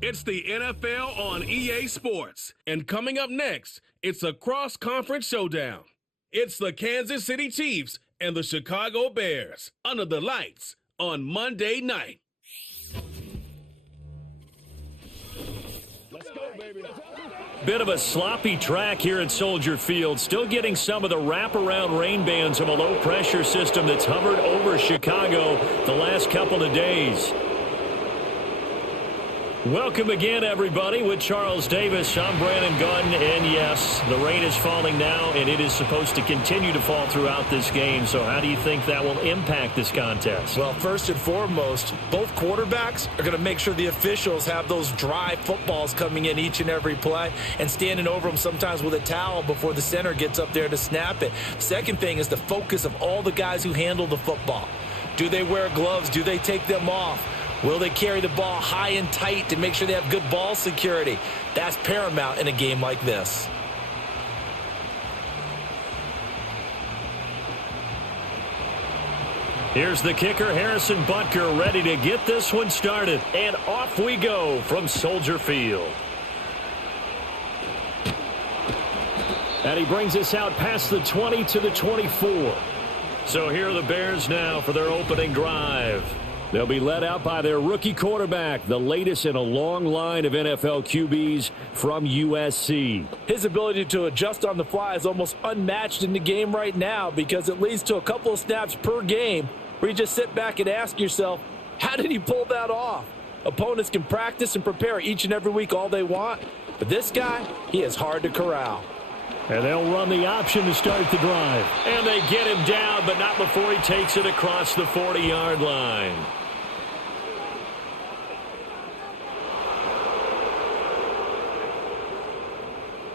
It's the NFL on EA Sports. And coming up next, it's a cross-conference showdown. It's the Kansas City Chiefs and the Chicago Bears under the lights on Monday night. Let's go, baby. Bit of a sloppy track here at Soldier Field. Still getting some of the wraparound rain bands of a low-pressure system that's hovered over Chicago the last couple of days. Welcome again, everybody, with Charles Davis. I'm Brandon Gaudin, and yes, the rain is falling now, and it is supposed to continue to fall throughout this game. So how do you think that will impact this contest? Well, first and foremost, both quarterbacks are going to make sure the officials have those dry footballs coming in each and every play and standing over them sometimes with a towel before the center gets up there to snap it. Second thing is the focus of all the guys who handle the football. Do they wear gloves? Do they take them off? Will they carry the ball high and tight to make sure they have good ball security? That's paramount in a game like this. Here's the kicker, Harrison Butker, ready to get this one started. And off we go from Soldier Field. And he brings us out past the 20 to the 24. So here are the Bears now for their opening drive. They'll be led out by their rookie quarterback, the latest in a long line of NFL QBs from USC. His ability to adjust on the fly is almost unmatched in the game right now because it leads to a couple of snaps per game where you just sit back and ask yourself, how did he pull that off? Opponents can practice and prepare each and every week all they want, but this guy, he is hard to corral. And they'll run the option to start the drive. And they get him down, but not before he takes it across the 40-yard line.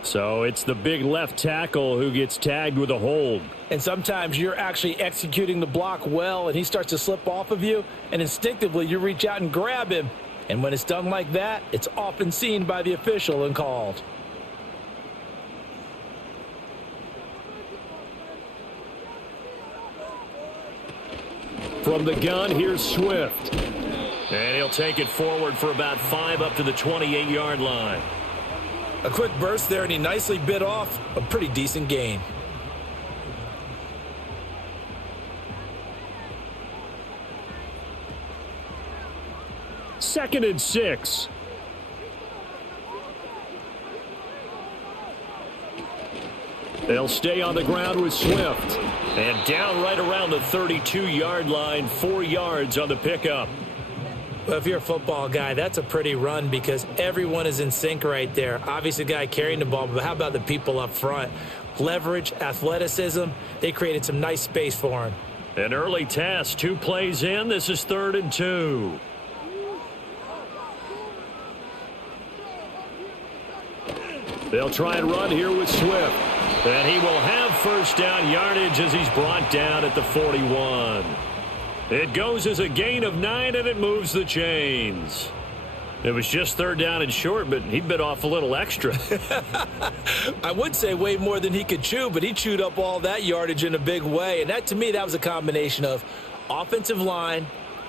So it's the big left tackle who gets tagged with a hold. And sometimes you're actually executing the block well, and he starts to slip off of you, and instinctively you reach out and grab him. And when it's done like that, it's often seen by the official and called. From the gun, here's Swift. And he'll take it forward for about 5 up to the 28-yard line. A quick burst there, and he nicely bit off a pretty decent gain. Second and 6. They'll stay on the ground with Swift. And down right around the 32-yard line, 4 yards on the pickup. Well, if you're a football guy, that's a pretty run because everyone is in sync right there. Obviously, the guy carrying the ball, but how about the people up front? Leverage, athleticism, they created some nice space for him. An early task, 2 plays in. This is 3rd and 2. They'll try and run here with Swift. And he will have first down yardage as he's brought down at the 41. It goes as a gain of 9, and it moves the chains. It was just 3rd down and short, but he bit off a little extra. I would say way more than he could chew, but he chewed up all that yardage in a big way. And that, to me, that was a combination of offensive line,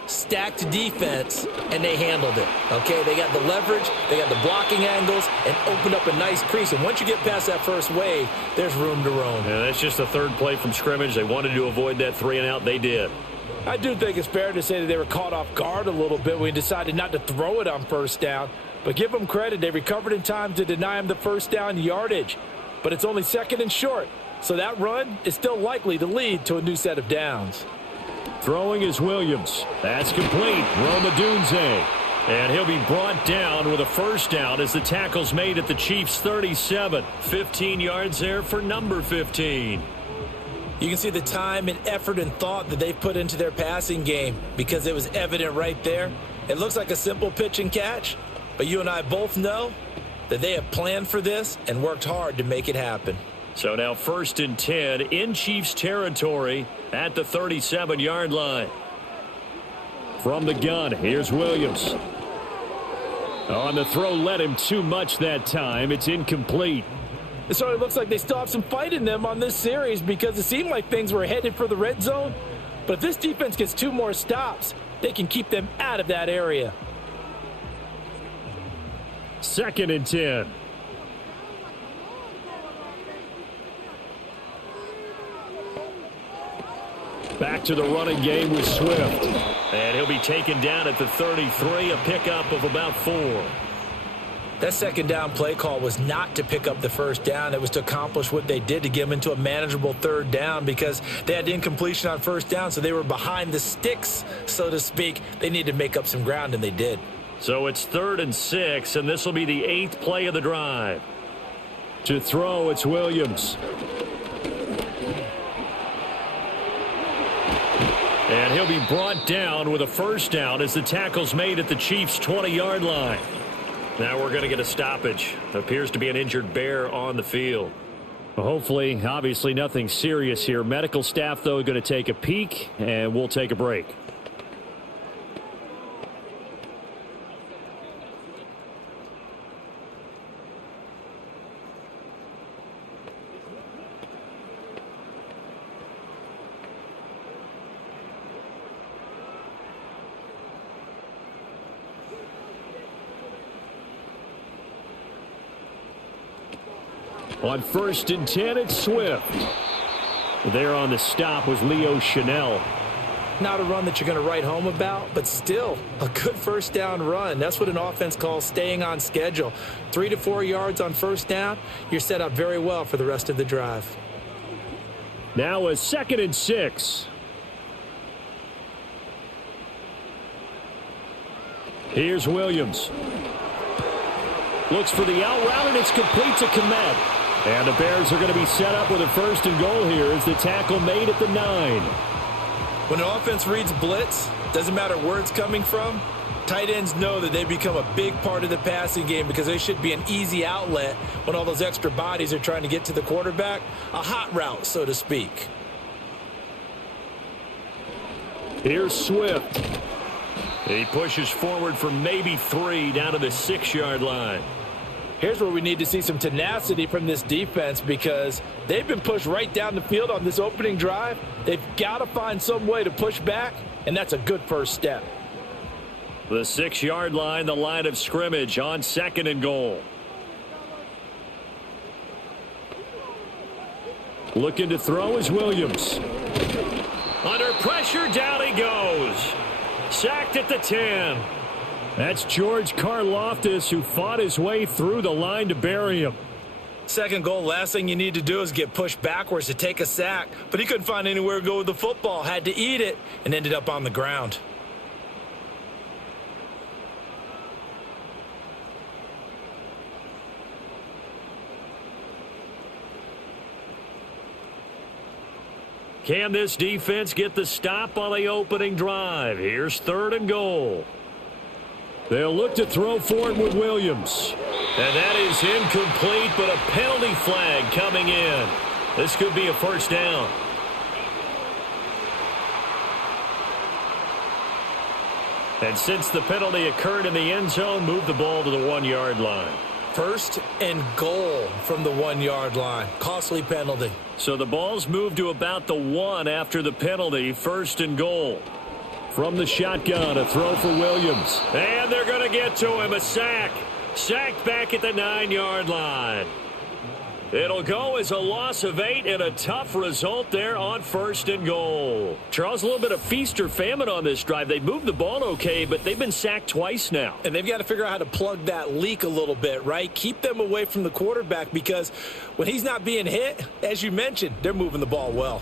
stacked defense, and they handled it. Okay, they got the leverage, they got the blocking angles, and opened up a nice crease. And once you get past that first wave, there's room to roam. Yeah, that's just the 3rd play from scrimmage. They wanted to avoid that 3-and-out. They did. I do think it's fair to say that they were caught off guard a little bit when we decided not to throw it on first down. But give them credit. They recovered in time to deny him the first down yardage. But it's only 2nd and short. So that run is still likely to lead to a new set of downs. Throwing is Williams. That's complete. Roma Dunze. And he'll be brought down with a first down as the tackle's made at the Chiefs' 37. 15 yards there for number 15. You can see the time and effort and thought that they've put into their passing game because it was evident right there. It looks like a simple pitch and catch, but you and I both know that they have planned for this and worked hard to make it happen. So now 1st and 10 in Chiefs territory at the 37-yard line. From the gun, here's Williams. On the throw, led him too much that time. It's incomplete. It certainly looks like they still have some fight in them on this series because it seemed like things were headed for the red zone. But if this defense gets 2 more stops, they can keep them out of that area. 2nd and 10. Back to the running game with Swift. And he'll be taken down at the 33, a pickup of about 4. That second down play call was not to pick up the first down. It was to accomplish what they did, to get them into a manageable 3rd down, because they had incompletion on 1st down, so they were behind the sticks, so to speak. They needed to make up some ground, and they did. So it's 3rd and 6, and this will be the 8th play of the drive. To throw, it's Williams. And he'll be brought down with a 1st down as the tackle's made at the Chiefs' 20-yard line. Now we're going to get a stoppage. Appears to be an injured Bear on the field. Well, hopefully, obviously nothing serious here. Medical staff, though, going to take a peek, and we'll take a break. On 1st and 10, it's Swift. There on the stop was Leo Chanel. Not a run that you're going to write home about, but still a good 1st down run. That's what an offense calls staying on schedule. 3 to 4 yards on 1st down, you're set up very well for the rest of the drive. Now a 2nd and 6. Here's Williams. Looks for the out route, and it's complete to Komet. And the Bears are going to be set up with a 1st and goal here as the tackle made at the 9. When an offense reads blitz, doesn't matter where it's coming from, tight ends know that they become a big part of the passing game because they should be an easy outlet when all those extra bodies are trying to get to the quarterback. A hot route, so to speak. Here's Swift. He pushes forward for maybe 3 down to the 6-yard line. Here's where we need to see some tenacity from this defense, because they've been pushed right down the field on this opening drive. They've got to find some way to push back, and that's a good first step. The 6-yard line, the line of scrimmage on 2nd and goal. Looking to throw is Williams. Under pressure, down he goes. Sacked at the 10. That's George Karlaftis, who fought his way through the line to bury him. 2nd goal, last thing you need to do is get pushed backwards to take a sack. But he couldn't find anywhere to go with the football, had to eat it, and ended up on the ground. Can this defense get the stop on the opening drive? Here's 3rd and goal. They'll look to throw for it with Williams. And that is incomplete, but a penalty flag coming in. This could be a 1st down. And since the penalty occurred in the end zone, move the ball to the 1-yard line. 1st and goal from the 1-yard line. Costly penalty. So the ball's moved to about the 1 after the penalty. 1st and goal. From the shotgun, a throw for Williams. And they're going to get to him. A sack. Sacked back at the 9-yard line. It'll go as a loss of 8 and a tough result there on 1st and goal. Charles, a little bit of feast or famine on this drive. They moved the ball okay, but they've been sacked twice now. And they've got to figure out how to plug that leak a little bit, right? Keep them away from the quarterback, because when he's not being hit, as you mentioned, they're moving the ball well.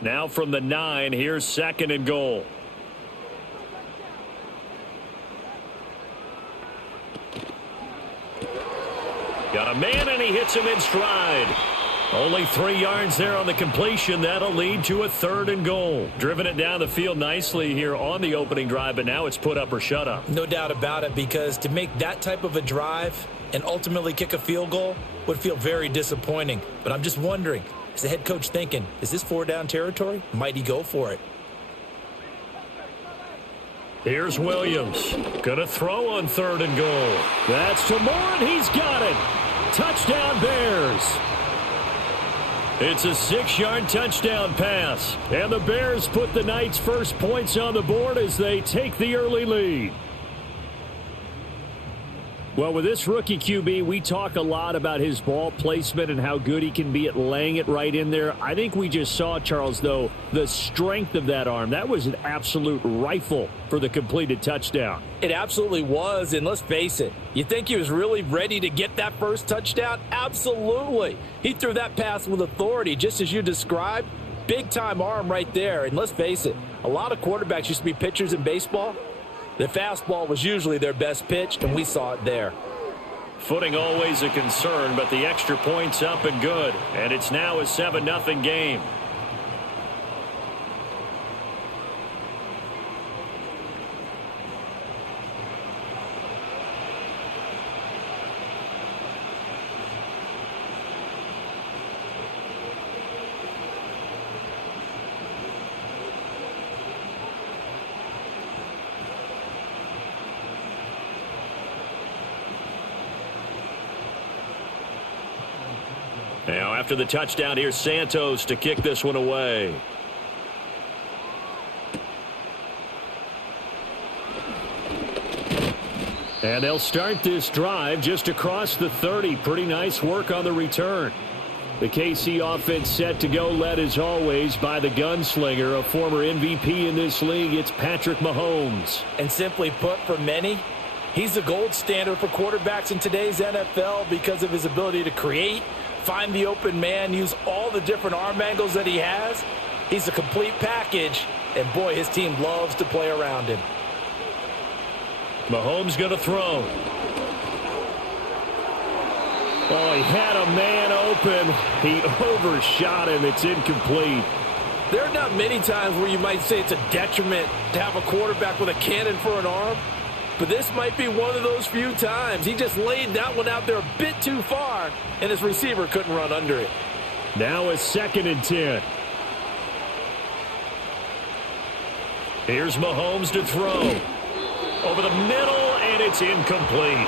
Now from the 9, here's 2nd and goal. Got a man, and he hits him in stride. Only 3 yards there on the completion. That'll lead to a 3rd and goal. Driven it down the field nicely here on the opening drive, but now it's put up or shut up. No doubt about it, because to make that type of a drive and ultimately kick a field goal would feel very disappointing. But I'm just wondering, is the head coach thinking, is this 4-down territory? Might he go for it? Here's Williams. Gonna throw on 3rd and goal. That's to Moore, and he's got it. Touchdown Bears. It's a 6-yard touchdown pass. And the Bears put the Knights' first points on the board as they take the early lead. Well, with this rookie QB, we talk a lot about his ball placement and how good he can be at laying it right in there. I think we just saw, Charles, though, the strength of that arm. That was an absolute rifle for the completed touchdown. It absolutely was, and let's face it, you think he was really ready to get that first touchdown? Absolutely. He threw that pass with authority, just as you described. Big-time arm right there, and let's face it, a lot of quarterbacks used to be pitchers in baseball. The fastball was usually their best pitch, and we saw it there. Footing always a concern, but the extra point's up and good. And it's now a 7-0 game. Now, after the touchdown, here's Santos to kick this one away. And they'll start this drive just across the 30. Pretty nice work on the return. The KC offense set to go, led as always by the gunslinger, a former MVP in this league. It's Patrick Mahomes. And simply put, for many, he's the gold standard for quarterbacks in today's NFL because of his ability to create, find the open man, use all the different arm angles that he has. He's a complete package, and boy, his team loves to play around him. Mahomes going to throw. Oh, he had a man open. He overshot him. It's incomplete. There are not many times where you might say it's a detriment to have a quarterback with a cannon for an arm, but this might be one of those few times. He just laid that one out there a bit too far, and his receiver couldn't run under it. Now a 2nd and 10. Here's Mahomes to throw. Over the middle, and it's incomplete.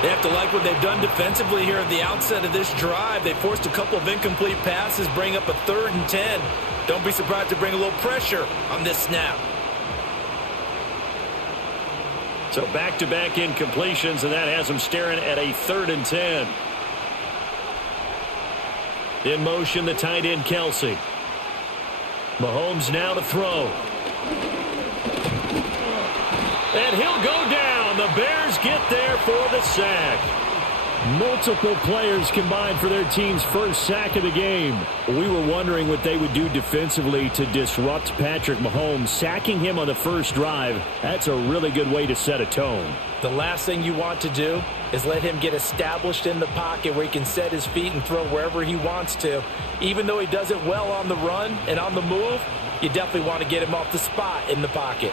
They have to like what they've done defensively here at the outset of this drive. They forced a couple of incomplete passes, bring up a 3rd and 10. Don't be surprised to bring a little pressure on this snap. So back-to-back incompletions, and that has them staring at a 3rd and 10. In motion, the tight end, Kelsey. Mahomes now to throw. And he'll go down. The Bears get there for the sack. Multiple players combined for their team's first sack of the game. We were wondering what they would do defensively to disrupt Patrick Mahomes. Sacking him on the first drive, that's a really good way to set a tone. The last thing you want to do is let him get established in the pocket where he can set his feet and throw wherever he wants to. Even though he does it well on the run and on the move, you definitely want to get him off the spot in the pocket.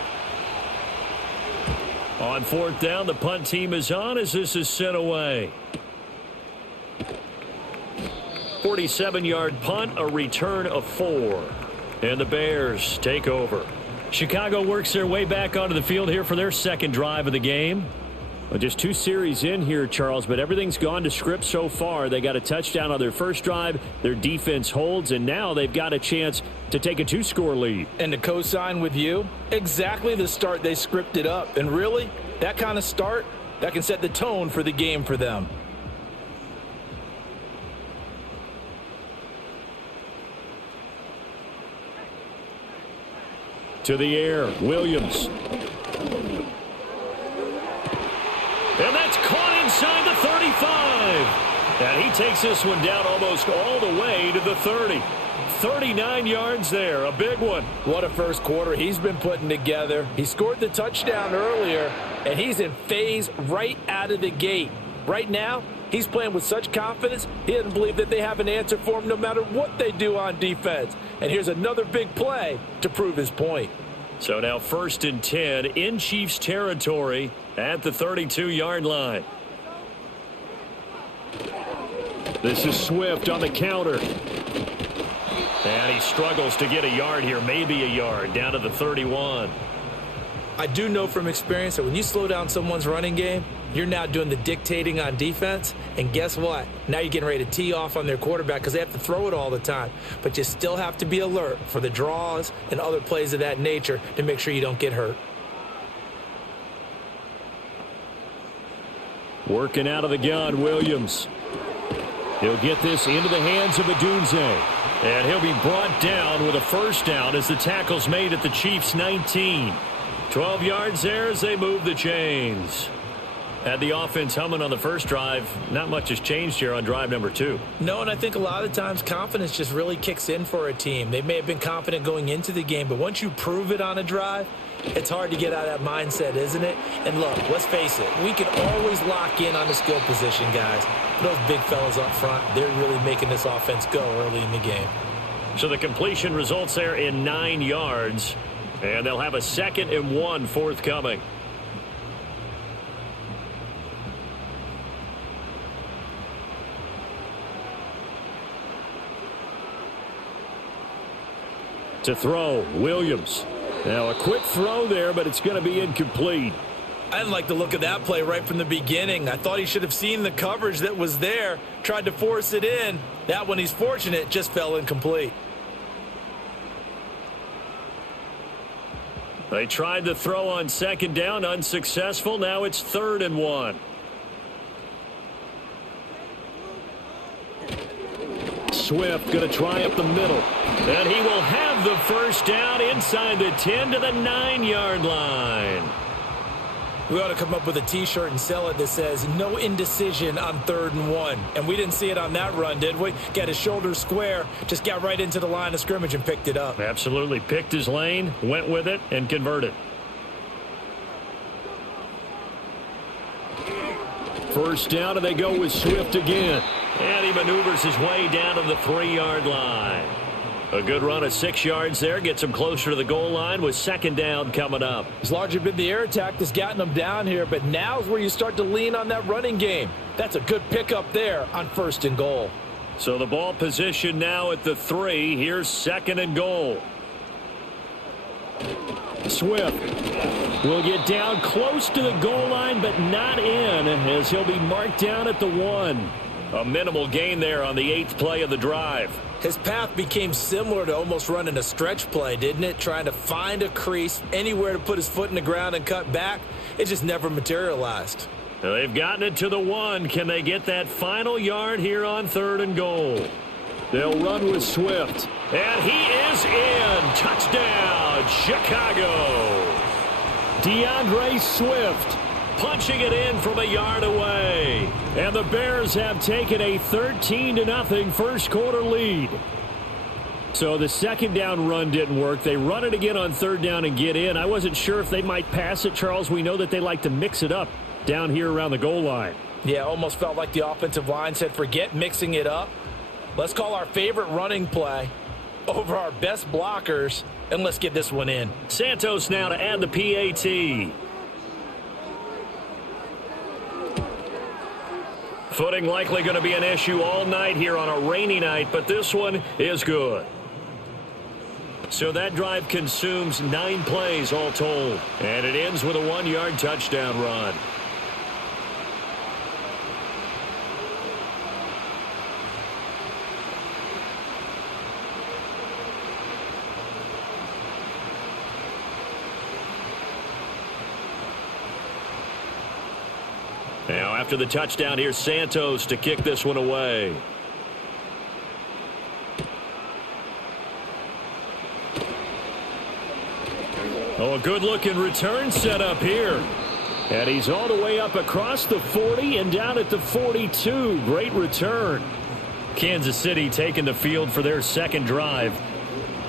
On 4th down, the punt team is on as this is sent away. 47-yard punt, a return of 4. And the Bears take over. Chicago works their way back onto the field here for their second drive of the game. Well, just 2 series in here, Charles, but everything's gone to script so far. They got a touchdown on their first drive. Their defense holds, and now they've got a chance to take a 2-score lead. And to co-sign with you, exactly the start they scripted up. And really, that kind of start, that can set the tone for the game for them. To the air, Williams. And that's caught inside the 35. And he takes this one down almost all the way to the 30. 39 yards there, a big one. What a first quarter he's been putting together. He scored the touchdown earlier, and he's in phase right out of the gate. Right now, he's playing with such confidence, he doesn't believe that they have an answer for him no matter what they do on defense. And here's another big play to prove his point. So now 1st and 10 in Chiefs territory at the 32-yard line. This is Swift on the counter. And he struggles to get a yard here, maybe a yard, down to the 31. I do know from experience that when you slow down someone's running game, you're now doing the dictating on defense. And guess what? Now you're getting ready to tee off on their quarterback because they have to throw it all the time. But you still have to be alert for the draws and other plays of that nature to make sure you don't get hurt. Working out of the gun, Williams. He'll get this into the hands of Adunze. And he'll be brought down with a first down as the tackle's made at the Chiefs' 19. 12 yards there as they move the chains. Had the offense humming on the first drive. Not much has changed here on drive number 2. No, and I think a lot of times confidence just really kicks in for a team. They may have been confident going into the game, but once you prove it on a drive, it's hard to get out of that mindset, isn't it? And look, let's face it, we can always lock in on the skill position, guys. But those big fellas up front, they're really making this offense go early in the game. So the completion results there in 9 yards. And they'll have a 2nd and 1 forthcoming. To throw, Williams. Now a quick throw there, but it's going to be incomplete. I didn't like the look of that play right from the beginning. I thought he should have seen the coverage that was there, tried to force it in. That one, he's fortunate, just fell incomplete. They tried the throw on 2nd down, unsuccessful. Now it's 3rd and 1. Swift going to try up the middle. And he will have the first down inside the 10 to the 9-yard line. We ought to come up with a T-shirt and sell it that says, no indecision on 3rd and 1. And we didn't see it on that run, did we? Got his shoulders square, just got right into the line of scrimmage and picked it up. Absolutely. Picked his lane, went with it, and converted. First down, and they go with Swift again. And he maneuvers his way down to the 3-yard line. A good run of 6 yards there. Gets him closer to the goal line with 2nd down coming up. It's largely been the air attack that's gotten them down here, but now's where you start to lean on that running game. That's a good pickup there on 1st and goal. So the ball position now at the 3. Here's 2nd and goal. Swift will get down close to the goal line, but not in, as he'll be marked down at the 1. A minimal gain there on the 8th play of the drive. His path became similar to almost running a stretch play, didn't it? Trying to find a crease, anywhere to put his foot in the ground and cut back. It just never materialized. They've gotten it to the 1. Can they get that final yard here on 3rd and goal? They'll run with Swift. And he is in. Touchdown, Chicago. DeAndre Swift punching it in from a yard away. And the Bears have taken a 13-0 first quarter lead. So the 2nd down run didn't work. They run it again on 3rd down and get in. I wasn't sure if they might pass it, Charles. We know that they like to mix it up down here around the goal line. Yeah, almost felt like the offensive line said, forget mixing it up. Let's call our favorite running play over our best blockers, and let's get this one in. Santos now to add the PAT. Footing likely going to be an issue all night here on a rainy night, but this one is good. So that drive consumes 9 plays all told, and it ends with a 1-yard touchdown run. Now, after the touchdown, here's Santos to kick this one away. Oh, a good-looking return set up here. And he's all the way up across the 40 and down at the 42. Great return. Kansas City taking the field for their 2nd drive.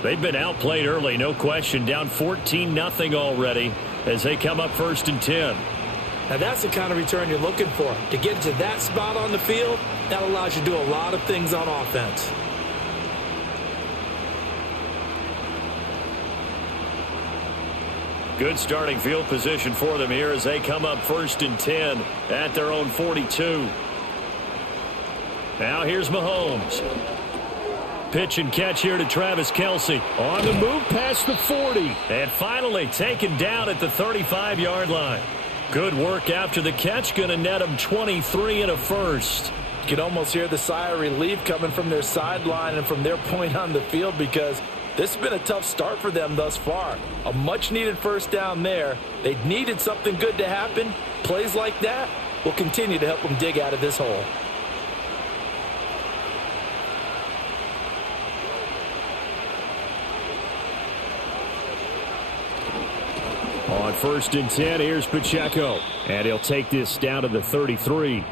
They've been outplayed early, no question. Down 14-0 already as they come up 1st and 10. Now that's the kind of return you're looking for. To get to that spot on the field, that allows you to do a lot of things on offense. Good starting field position for them here as they come up 1st and 10 at their own 42. Now here's Mahomes. Pitch and catch here to Travis Kelce. On the move past the 40. And finally taken down at the 35-yard line. Good work after the catch. Going to net him 23 and a first. You can almost hear the sigh of relief coming from their sideline and from their point on the field, because this has been a tough start for them thus far. A much-needed first down there. They needed something good to happen. Plays like that will continue to help them dig out of this hole. On 1st and 10, here's Pacheco. And he'll take this down to the 33.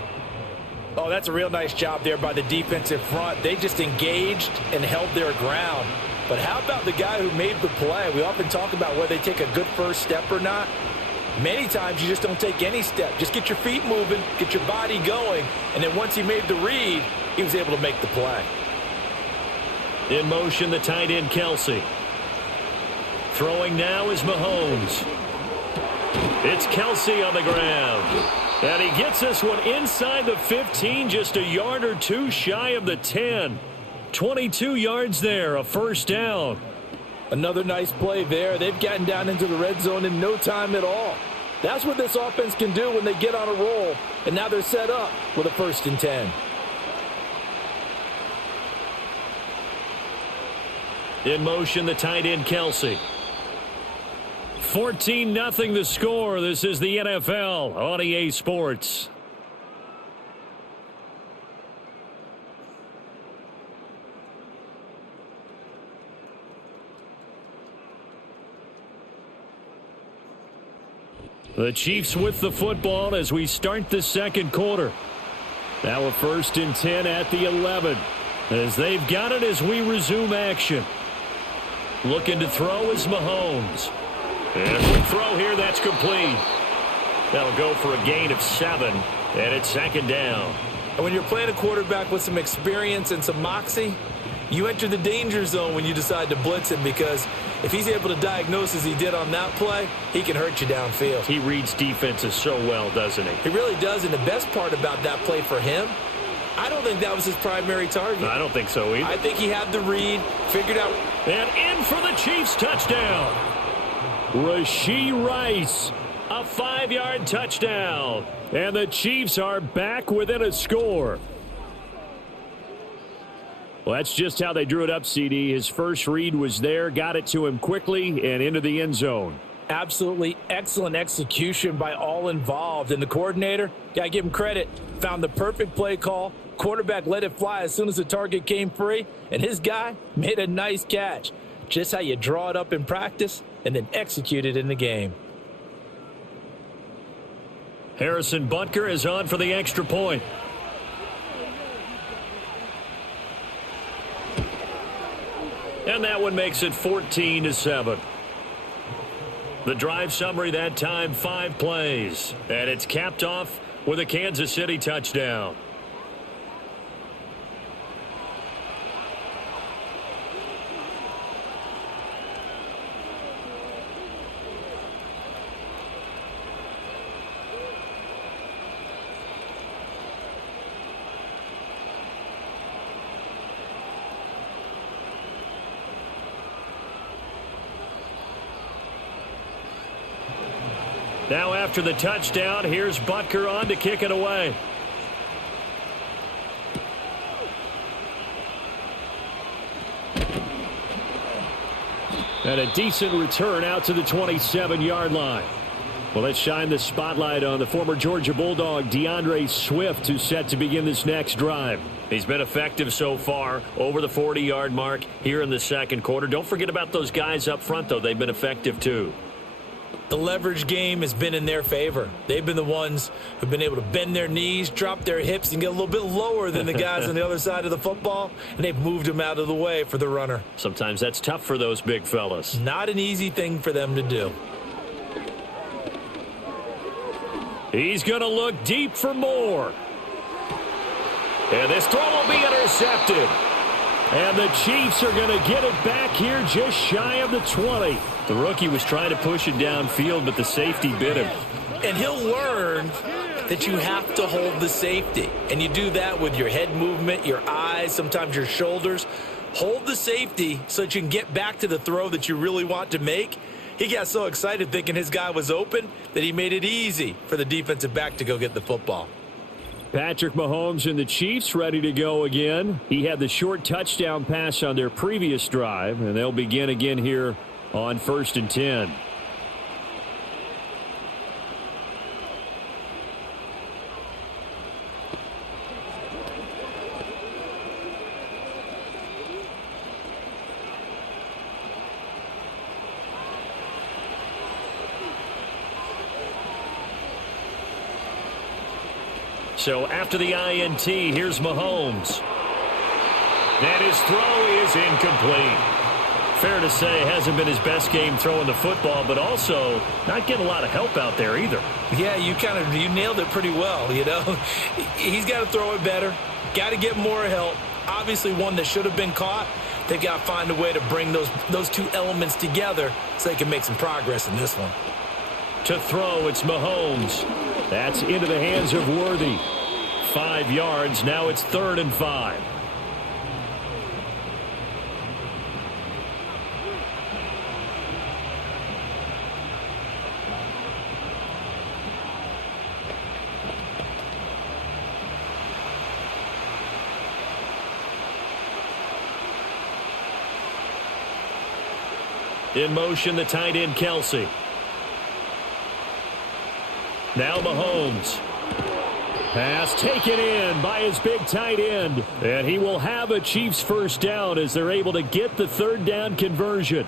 Oh, that's a real nice job there by the defensive front. They just engaged and held their ground. But how about the guy who made the play? We often talk about whether they take a good first step or not. Many times you just don't take any step. Just get your feet moving, get your body going, and then once he made the read, he was able to make the play. In motion, the tight end, Kelce. Throwing now is Mahomes. It's Kelce on the ground. And he gets this one inside the 15, just a yard or two shy of the 10. 22 yards there, a first down. Another nice play there. They've gotten down into the red zone in no time at all. That's what this offense can do when they get on a roll. And now they're set up with a 1st and 10. In motion, the tight end, Kelce. 14-0 the score. This is the NFL on EA Sports. The Chiefs with the football as we start the second quarter. Now a 1st and 10 at the 11. As they've got it as we resume action. Looking to throw is Mahomes. And a quick throw here, that's complete. That'll go for a gain of 7, and it's 2nd down. And when you're playing a quarterback with some experience and some moxie, you enter the danger zone when you decide to blitz him, because if he's able to diagnose as he did on that play, he can hurt you downfield. He reads defenses so well, doesn't he? He really does, and the best part about that play for him, I don't think that was his primary target. I don't think so either. I think he had the read, figured out. And in for the Chiefs touchdown. Rashee Rice, a 5-yard touchdown. And the Chiefs are back within a score. Well, that's just how they drew it up, CD. His first read was there, got it to him quickly, and into the end zone. Absolutely excellent execution by all involved. And the coordinator, got to give him credit, found the perfect play call. Quarterback let it fly as soon as the target came free, and his guy made a nice catch. Just how you draw it up in practice and then execute it in the game. Harrison Butker is on for the extra point. And that one makes it 14-7. The drive summary that time, 5 plays. And it's capped off with a Kansas City touchdown. Now after the touchdown, here's Butker on to kick it away. And a decent return out to the 27-yard line. Well, let's shine the spotlight on the former Georgia Bulldog, DeAndre Swift, who's set to begin this next drive. He's been effective so far, over the 40-yard mark here in the second quarter. Don't forget about those guys up front, though. They've been effective, too. The leverage game has been in their favor. They've been the ones who've been able to bend their knees, drop their hips, and get a little bit lower than the guys on the other side of the football, and they've moved them out of the way for the runner. Sometimes that's tough for those big fellas. Not an easy thing for them to do. He's going to look deep for more. And this throw will be intercepted. And the Chiefs are going to get it back here just shy of the 20. The rookie was trying to push it downfield, but the safety bit him. And he'll learn that you have to hold the safety. And you do that with your head movement, your eyes, sometimes your shoulders. hold the safety so that you can get back to the throw that you really want to make. He got so excited thinking his guy was open that he made it easy for the defensive back to go get the football. Patrick Mahomes and the Chiefs ready to go again. He had the short touchdown pass on their previous drive, and they'll begin again here on 1st and 10. So after the INT, here's Mahomes. And his throw is incomplete. Fair to say, hasn't been his best game throwing the football, but also not getting a lot of help out there either. Yeah, you nailed it pretty well, you know. He's got to throw it better, got to get more help. Obviously one that should have been caught. They've got to find a way to bring those two elements together so they can make some progress in this one. To throw, it's Mahomes. That's into the hands of Worthy. 5 yards. Now it's 3rd and 5. In motion, the tight end, Kelsey. Now Mahomes. Pass taken in by his big tight end. And he will have a Chiefs first down as they're able to get the 3rd down conversion.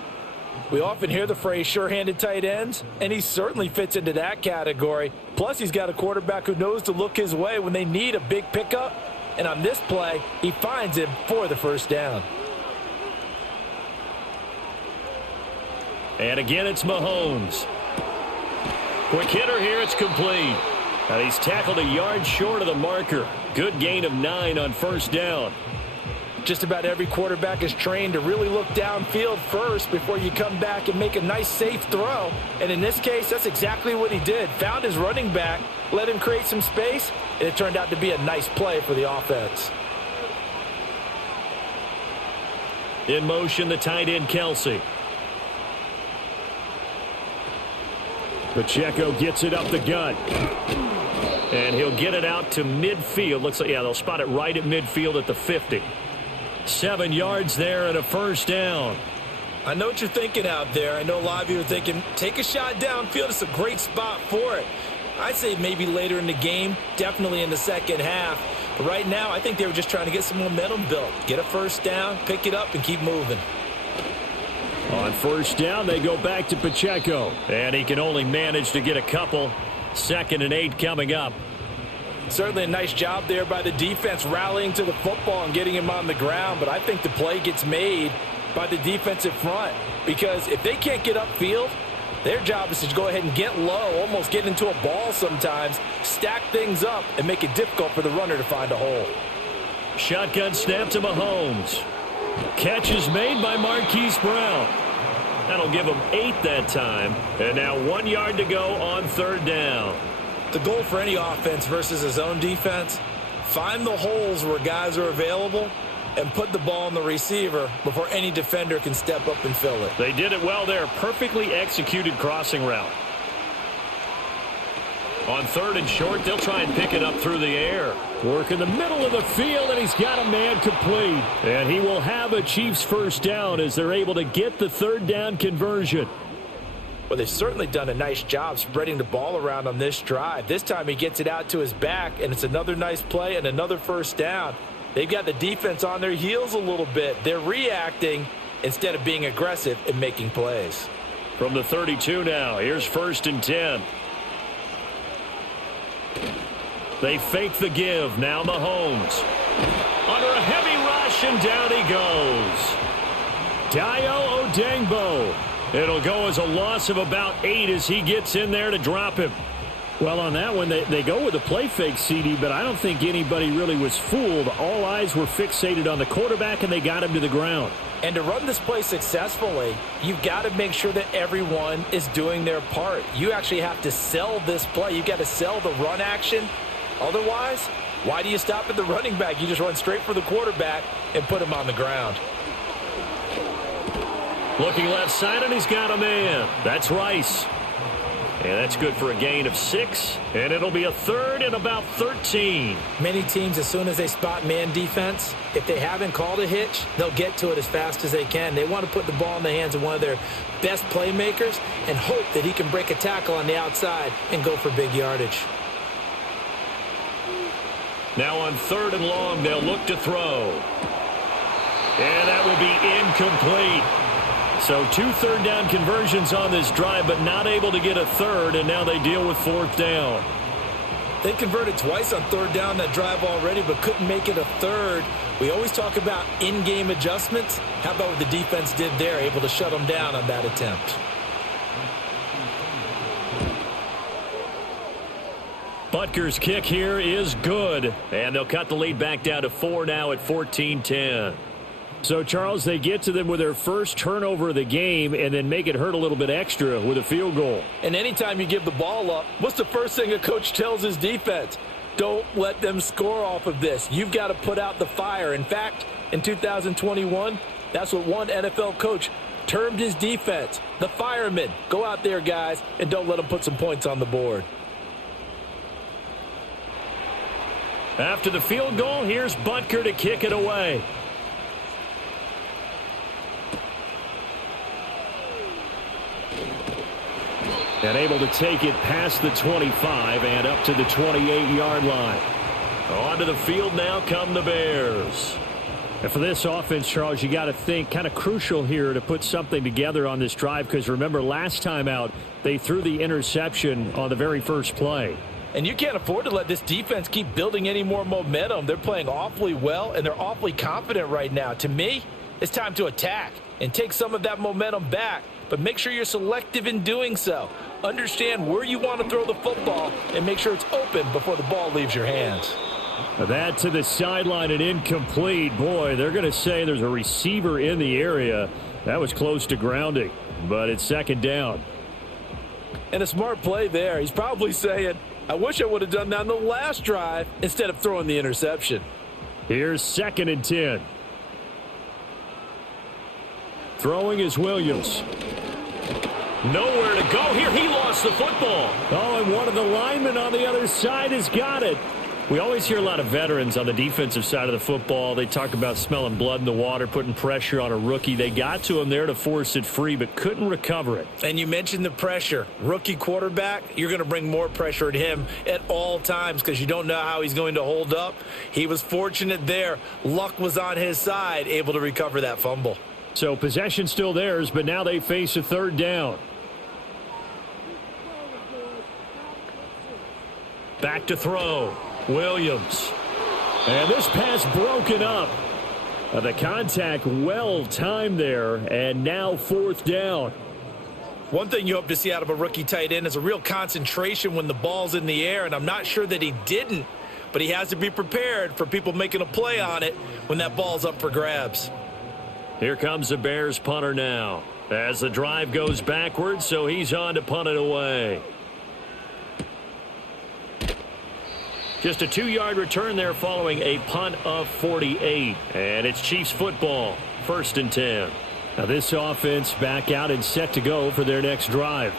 We often hear the phrase sure-handed tight ends, and he certainly fits into that category. Plus, he's got a quarterback who knows to look his way when they need a big pickup. And on this play, he finds him for the first down. And again, it's Mahomes. Quick hitter here, it's complete. And he's tackled a yard short of the marker. Good gain of 9 on 1st down. Just about every quarterback is trained to really look downfield first before you come back and make a nice, safe throw. And in this case, that's exactly what he did. Found his running back, let him create some space, and it turned out to be a nice play for the offense. In motion, the tight end, Kelsey. Pacheco gets it up the gut. And he'll get it out to midfield. Looks like, yeah, they'll spot it right at midfield at the 50. 7 yards there and a first down. I know what you're thinking out there. I know a lot of you are thinking, take a shot downfield. It's a great spot for it. I'd say maybe later in the game, definitely in the second half. But right now, I think they were just trying to get some momentum built. Get a first down, pick it up, and keep moving. On 1st down, they go back to Pacheco. And he can only manage to get a couple. 2nd and 8 coming up. Certainly a nice job there by the defense rallying to the football and getting him on the ground. But I think the play gets made by the defensive front. Because if they can't get upfield, their job is to go ahead and get low, almost get into a ball sometimes, stack things up, and make it difficult for the runner to find a hole. Shotgun snap to Mahomes. Catch is made by Marquise Brown. That'll give him 8 that time. And now 1 yard to go on 3rd down. The goal for any offense versus his own defense, find the holes where guys are available and put the ball on the receiver before any defender can step up and fill it. They did it well there. Perfectly executed crossing route. On 3rd and short, they'll try and pick it up through the air. Work in the middle of the field, and he's got a man complete. And he will have a Chiefs first down as they're able to get the 3rd down conversion. Well, they've certainly done a nice job spreading the ball around on this drive. This time he gets it out to his back, and it's another nice play and another first down. They've got the defense on their heels a little bit. They're reacting instead of being aggressive and making plays. From the 32 now, here's 1st and 10. They fake the give. Now Mahomes. Under a heavy rush, and down he goes. Dayo Odengbo. It'll go as a loss of about 8 as he gets in there to drop him. Well, on that one, they go with a play fake, CD, but I don't think anybody really was fooled. All eyes were fixated on the quarterback, and they got him to the ground. And to run this play successfully, you've got to make sure that everyone is doing their part. You actually have to sell this play. You've got to sell the run action. Otherwise, why do you stop at the running back? You just run straight for the quarterback and put him on the ground. Looking left side, and he's got a man. That's Rice. And that's good for a gain of 6, and it'll be a third and about 13. Many teams, as soon as they spot man defense, if they haven't called a hitch, they'll get to it as fast as they can. They want to put the ball in the hands of one of their best playmakers and hope that he can break a tackle on the outside and go for big yardage. Now on 3rd and long, they'll look to throw. And that will be incomplete. So 2 third-down conversions on this drive, but not able to get a third, and now they deal with 4th down. They converted twice on 3rd down that drive already, but couldn't make it a third. We always talk about in-game adjustments. How about what the defense did there, able to shut them down on that attempt? Butker's kick here is good, and they'll cut the lead back down to 4 now at 14-10. So, Charles, they get to them with their first turnover of the game and then make it hurt a little bit extra with a field goal. And anytime you give the ball up, what's the first thing a coach tells his defense? Don't let them score off of this. You've got to put out the fire. In fact, in 2021, that's what one NFL coach termed his defense, the firemen. Go out there, guys, and don't let them put some points on the board. After the field goal, here's Butker to kick it away. And able to take it past the 25 and up to the 28-yard line. Onto the field now come the Bears. And for this offense, Charles, you got to think kind of crucial here to put something together on this drive, because remember last time out they threw the interception on the very first play. And you can't afford to let this defense keep building any more momentum. They're playing awfully well, and they're awfully confident right now. To me, it's time to attack and take some of that momentum back. But make sure you're selective in doing so. Understand where you want to throw the football and make sure it's open before the ball leaves your hands. That to the sideline and incomplete. Boy, they're going to say there's a receiver in the area. That was close to grounding, but it's 2nd down. And a smart play there. He's probably saying, I wish I would have done that on the last drive instead of throwing the interception. Here's 2nd and 10. Throwing is Williams. Nowhere to go here. He lost the football. Oh, and one of the linemen on the other side has got it. We always hear a lot of veterans on the defensive side of the football. They talk about smelling blood in the water, putting pressure on a rookie. They got to him there to force it free, but couldn't recover it. And you mentioned the pressure. Rookie quarterback, you're going to bring more pressure at him at all times because you don't know how he's going to hold up. He was fortunate there. Luck was on his side, able to recover that fumble. So possession still theirs, but now they face a 3rd down. Back to throw. Williams. And this pass broken up. The contact well timed there, and now 4th down. One thing you hope to see out of a rookie tight end is a real concentration when the ball's in the air, and I'm not sure that he didn't, but he has to be prepared for people making a play on it when that ball's up for grabs. Here comes the Bears punter now as the drive goes backwards, so he's on to punt it away. Just a 2-yard return there following a punt of 48. And it's Chiefs football, 1st and 10. Now this offense back out and set to go for their next drive.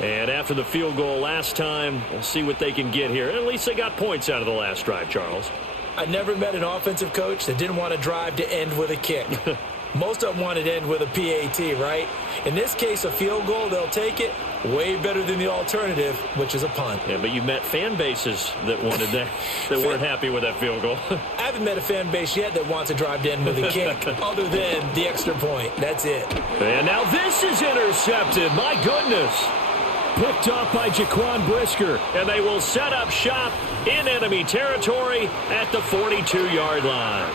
And after the field goal last time, we'll see what they can get here. At least they got points out of the last drive, Charles. I never met an offensive coach that didn't want a drive to end with a kick. Most of them wanted to end with a PAT, right? In this case, a field goal, they'll take it. Way better than the alternative, which is a punt. Yeah, but you met fan bases that wanted that, that weren't happy with that field goal. I haven't met a fan base yet that wants a drive to end with a kick, other than the extra point. That's it. And now this is intercepted. My goodness. Picked off by Jaquan Brisker. And they will set up shop in enemy territory at the 42-yard line.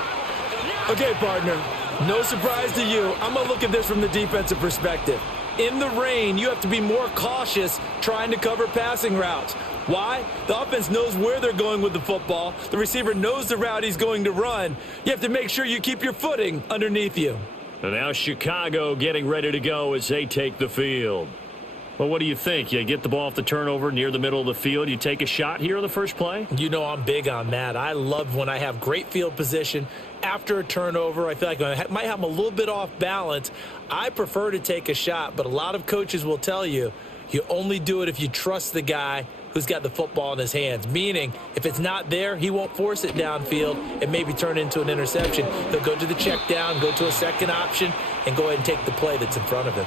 Okay, partner. No surprise to you. I'm going to look at this from the defensive perspective. In the rain, you have to be more cautious trying to cover passing routes. Why? The offense knows where they're going with the football. The receiver knows the route he's going to run. You have to make sure you keep your footing underneath you. And now Chicago getting ready to go as they take the field. Well, what do you think? You get the ball off the turnover near the middle of the field. You take a shot here on the first play? You know I'm big on that. I love when I have great field position after a turnover. I feel like I might have them a little bit off balance. I prefer to take a shot, but a lot of coaches will tell you, you only do it if you trust the guy who's got the football in his hands. Meaning, if it's not there, he won't force it downfield and maybe turn it into an interception. He'll go to the check down, go to a second option, and go ahead and take the play that's in front of him.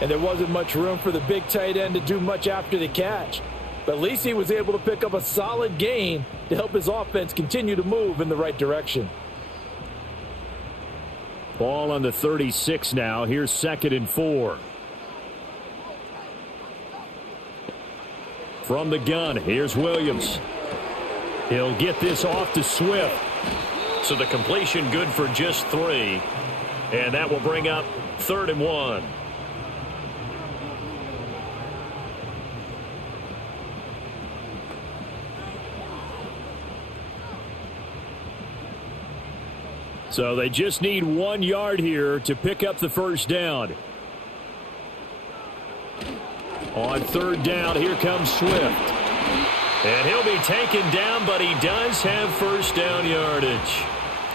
And there wasn't much room for the big tight end to do much after the catch. But at least he was able to pick up a solid gain to help his offense continue to move in the right direction. Ball on the 36 now. Here's 2nd and 4. From the gun, here's Williams. He'll get this off to Swift. So the completion good for just 3. And that will bring up 3rd and 1. So they just need 1 yard here to pick up the first down. On 3rd down, here comes Swift. And he'll be taken down, but he does have first down yardage.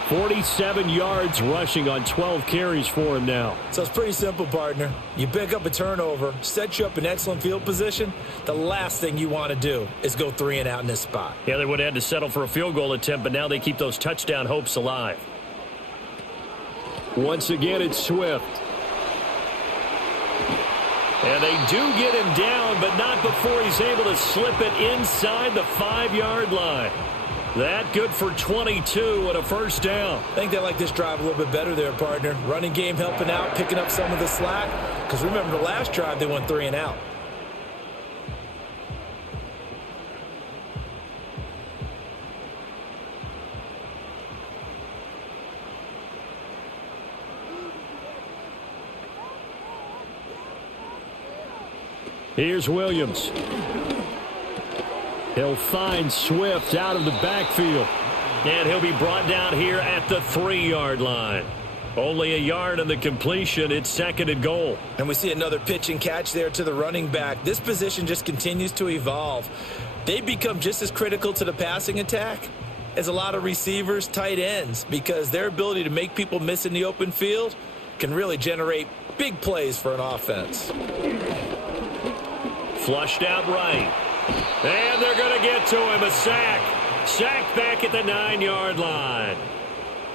47 yards rushing on 12 carries for him now. So it's pretty simple, partner. You pick up a turnover, set you up in excellent field position. The last thing you want to do is go 3 and out in this spot. Yeah, they would have had to settle for a field goal attempt, but now they keep those touchdown hopes alive. Once again, it's Swift. And they do get him down, but not before he's able to slip it inside the 5-yard line. That good for 22 and a first down. I think they like this drive a little bit better there, partner. Running game helping out, picking up some of the slack. Because remember, the last drive, they went 3 and out. Here's Williams. He'll find Swift out of the backfield. And he'll be brought down here at the 3-yard line. Only a yard on the completion. It's 2nd and goal. And we see another pitch and catch there to the running back. This position just continues to evolve. They become just as critical to the passing attack as a lot of receivers, tight ends, because their ability to make people miss in the open field can really generate big plays for an offense. Flushed out right. And they're going to get to him. A sack. Sacked back at the 9-yard line.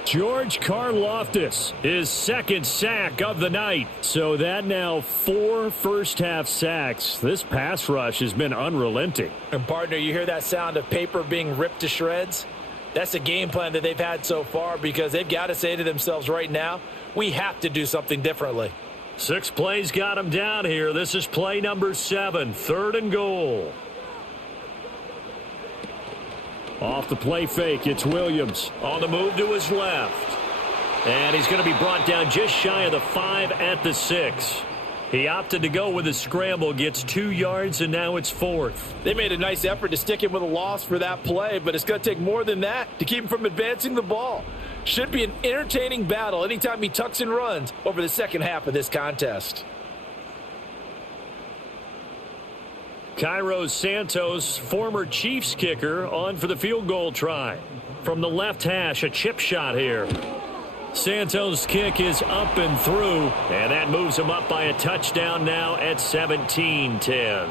George Karlaftis, his 2nd sack of the night. So that now 4 first-half sacks. This pass rush has been unrelenting. And, partner, you hear that sound of paper being ripped to shreds? That's the game plan that they've had so far, because they've got to say to themselves right now, we have to do something differently. 6 plays got him down here. This is play number 7, 3rd and goal. Off the play fake, it's Williams. On the move to his left. And he's going to be brought down just shy of the 5 at the 6. He opted to go with a scramble, gets 2 yards, and now it's 4th. They made a nice effort to stick him with a loss for that play, but it's going to take more than that to keep him from advancing the ball. Should be an entertaining battle anytime he tucks and runs over the second half of this contest. Cairo Santos, former Chiefs kicker, on for the field goal try. From the left hash, a chip shot here. Santos' kick is up and through, and that moves him up by a touchdown now at 17-10.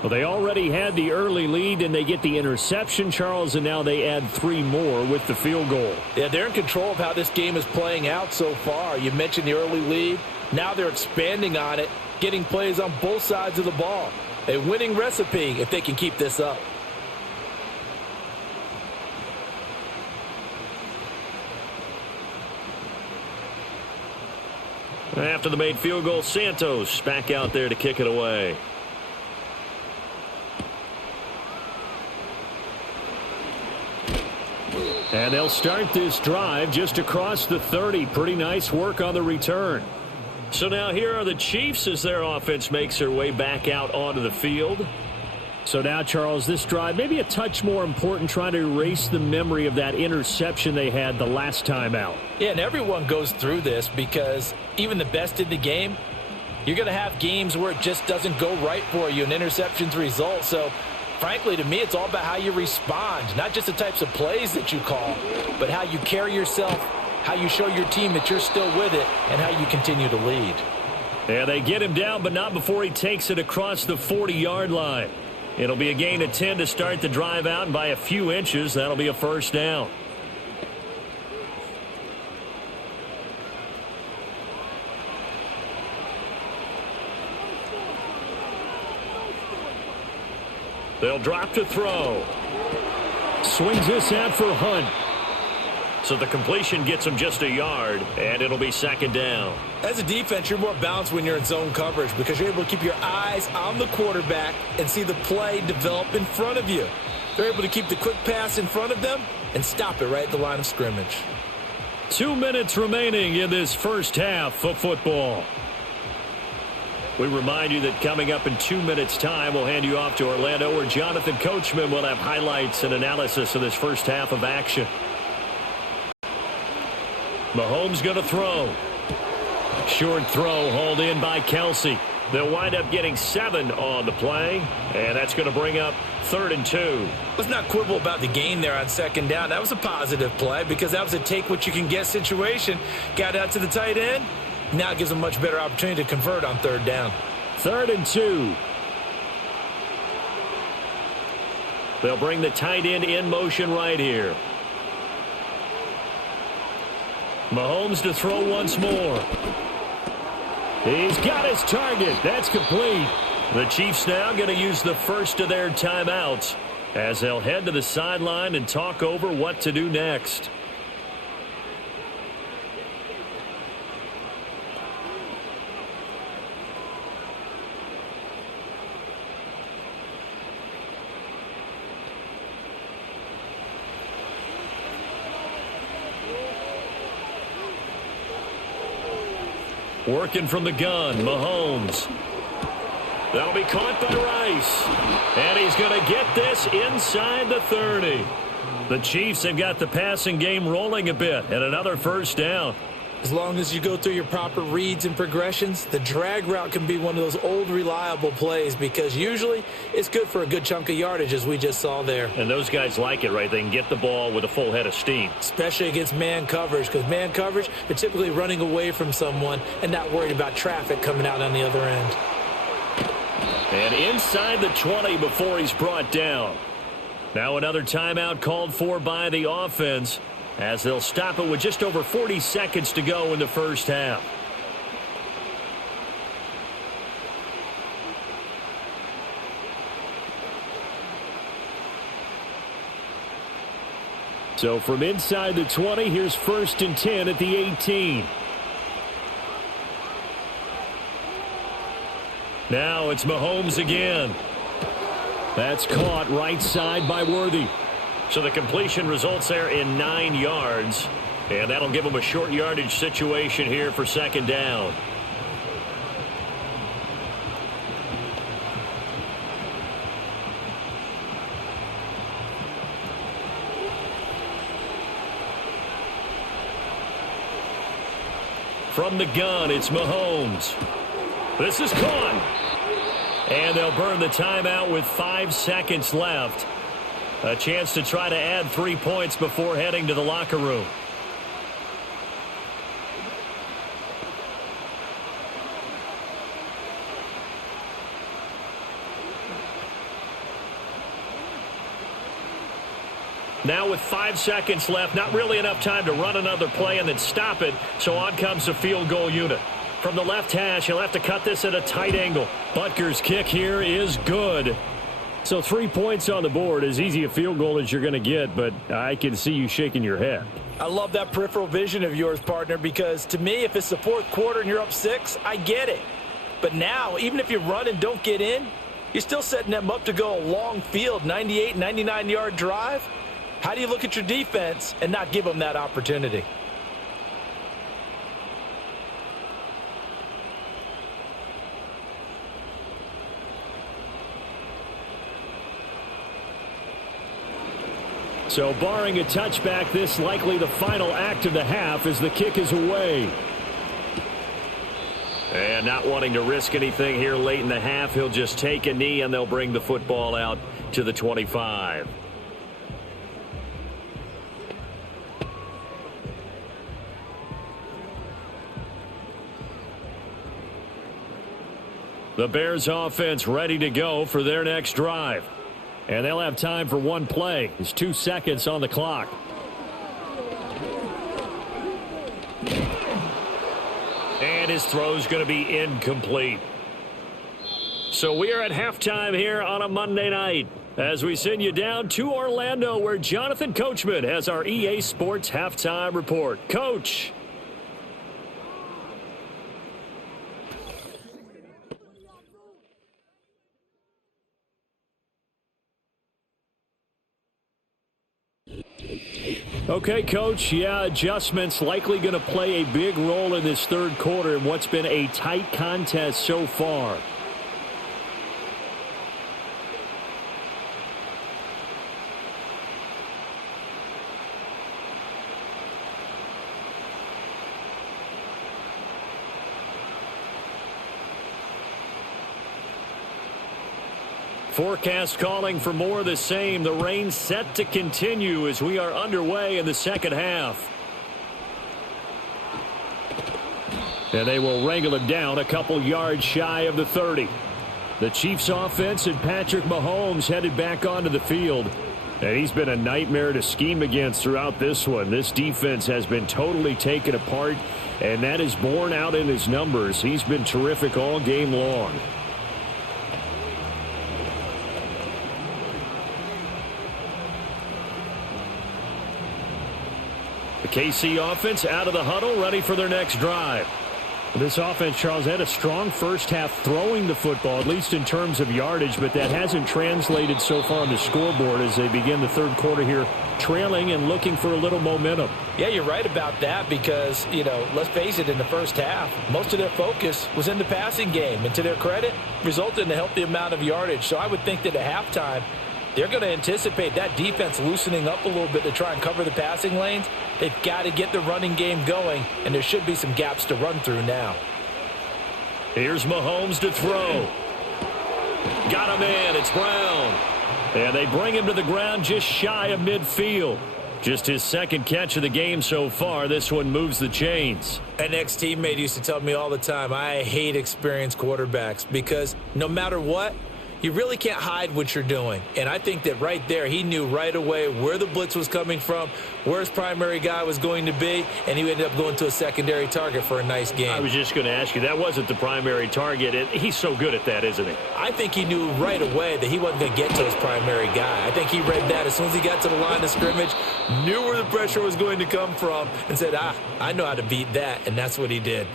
Well, they already had the early lead, and they get the interception, Charles, and now they add 3 more with the field goal. Yeah, they're in control of how this game is playing out so far. You mentioned the early lead. Now they're expanding on it, getting plays on both sides of the ball. A winning recipe if they can keep this up. After the made field goal, Santos back out there to kick it away. And they'll start this drive just across the 30. Pretty nice work on the return. So now here are the Chiefs as their offense makes their way back out onto the field. So now, Charles, this drive maybe a touch more important, trying to erase the memory of that interception they had the last time out. Yeah, and everyone goes through this because even the best in the game, You're going to have games where it just doesn't go right for you and interceptions result. So, frankly, to me, it's all about how you respond, not just the types of plays that you call, but how you carry yourself, how you show your team that you're still with it, and how you continue to lead. Yeah, they get him down, but not before he takes it across the 40-yard line. It'll be a gain of 10 to start the drive out, and by a few inches, that'll be a first down. They'll drop to throw. Swings this out for Hunt. So the completion gets him just a yard, and it'll be second down. As a defense, you're more balanced when you're in zone coverage because you're able to keep your eyes on the quarterback and see the play develop in front of you. They're able to keep the quick pass in front of them and stop it right at the line of scrimmage. 2 minutes remaining in this first half of football. We remind you that coming up in 2 minutes' time, we'll hand you off to Orlando, where Jonathan Coachman will have highlights and analysis of this first half of action. Mahomes going to throw. Short throw hauled in by Kelsey. They'll wind up getting 7 on the play, and that's going to bring up 3rd and 2. Let's not quibble about the gain there on second down. That was a positive play because that was a take-what-you-can-get situation. Got out to the tight end. Now it gives them a much better opportunity to convert on 3rd down. 3rd and 2. They'll bring the tight end in motion right here. Mahomes to throw once more. He's got his target. That's complete. The Chiefs now going to use the first of their timeouts as they'll head to the sideline and talk over what to do next. Working from the gun, Mahomes. That'll be caught by Rice. And he's going to get this inside the 30. The Chiefs have got the passing game rolling a bit, and another first down. As long as you go through your proper reads and progressions, the drag route can be one of those old reliable plays because usually it's good for a good chunk of yardage, as we just saw there. And those guys like it, right? They can get the ball with a full head of steam. Especially against man coverage, because man coverage, they're typically running away from someone and not worried about traffic coming out on the other end. And inside the 20 before he's brought down. Now another timeout called for by the offense, as they'll stop it with just over 40 seconds to go in the first half. So from inside the 20, here's 1st and 10 at the 18. Now it's Mahomes again. That's caught right side by Worthy. So the completion results there in 9 yards. And that'll give them a short yardage situation here for second down. From the gun, it's Mahomes. This is caught. And they'll burn the timeout with 5 seconds left. A chance to try to add 3 points before heading to the locker room. Now with 5 seconds left, not really enough time to run another play and then stop it, so on comes the field goal unit. From the left hash, he'll have to cut this at a tight angle. Butker's kick here is good. So 3 points on the board, as easy a field goal as you're going to get, but I can see you shaking your head. I love that peripheral vision of yours, partner, because to me, if it's the 4th quarter and you're up 6, I get it. But now, even if you run and don't get in, you're still setting them up to go a long field, 98, 99-yard drive. How do you look at your defense and not give them that opportunity? So barring a touchback, this likely the final act of the half as the kick is away. And not wanting to risk anything here late in the half, he'll just take a knee and they'll bring the football out to the 25. The Bears offense ready to go for their next drive. And they'll have time for one play. There's 2 seconds on the clock. And his throw's going to be incomplete. So we are at halftime here on a Monday night as we send you down to Orlando, where Jonathan Coachman has our EA Sports halftime report. Coach. Okay, Coach, yeah, adjustments likely going to play a big role in this third quarter in what's been a tight contest so far. Forecast calling for more of the same. The rain set to continue as we are underway in the second half. And they will wrangle him down a couple yards shy of the 30. The Chiefs offense and Patrick Mahomes headed back onto the field. And he's been a nightmare to scheme against throughout this one. This defense has been totally taken apart, and that is borne out in his numbers. He's been terrific all game long. The KC offense out of the huddle, ready for their next drive. This offense, Charles, had a strong first half throwing the football, at least in terms of yardage, but that hasn't translated so far on the scoreboard as they begin the third quarter here, trailing and looking for a little momentum. Yeah, you're right about that because, let's face it, in the first half, most of their focus was in the passing game, and to their credit, resulted in a healthy amount of yardage. So I would think that at halftime, they're going to anticipate that defense loosening up a little bit to try and cover the passing lanes. They've got to get the running game going, and there should be some gaps to run through now. Here's Mahomes to throw. Got him in. It's Brown. And they bring him to the ground just shy of midfield. Just his second catch of the game so far. This one moves the chains. An ex-teammate used to tell me all the time, I hate experienced quarterbacks because no matter what, you really can't hide what you're doing. And I think that right there, he knew right away where the blitz was coming from, where his primary guy was going to be, and he ended up going to a secondary target for a nice game. I was just going to ask you, that wasn't the primary target. He's so good at that, isn't he? I think he knew right away that he wasn't going to get to his primary guy. I think he read that as soon as he got to the line of scrimmage, knew where the pressure was going to come from, and said, I know how to beat that, and that's what he did.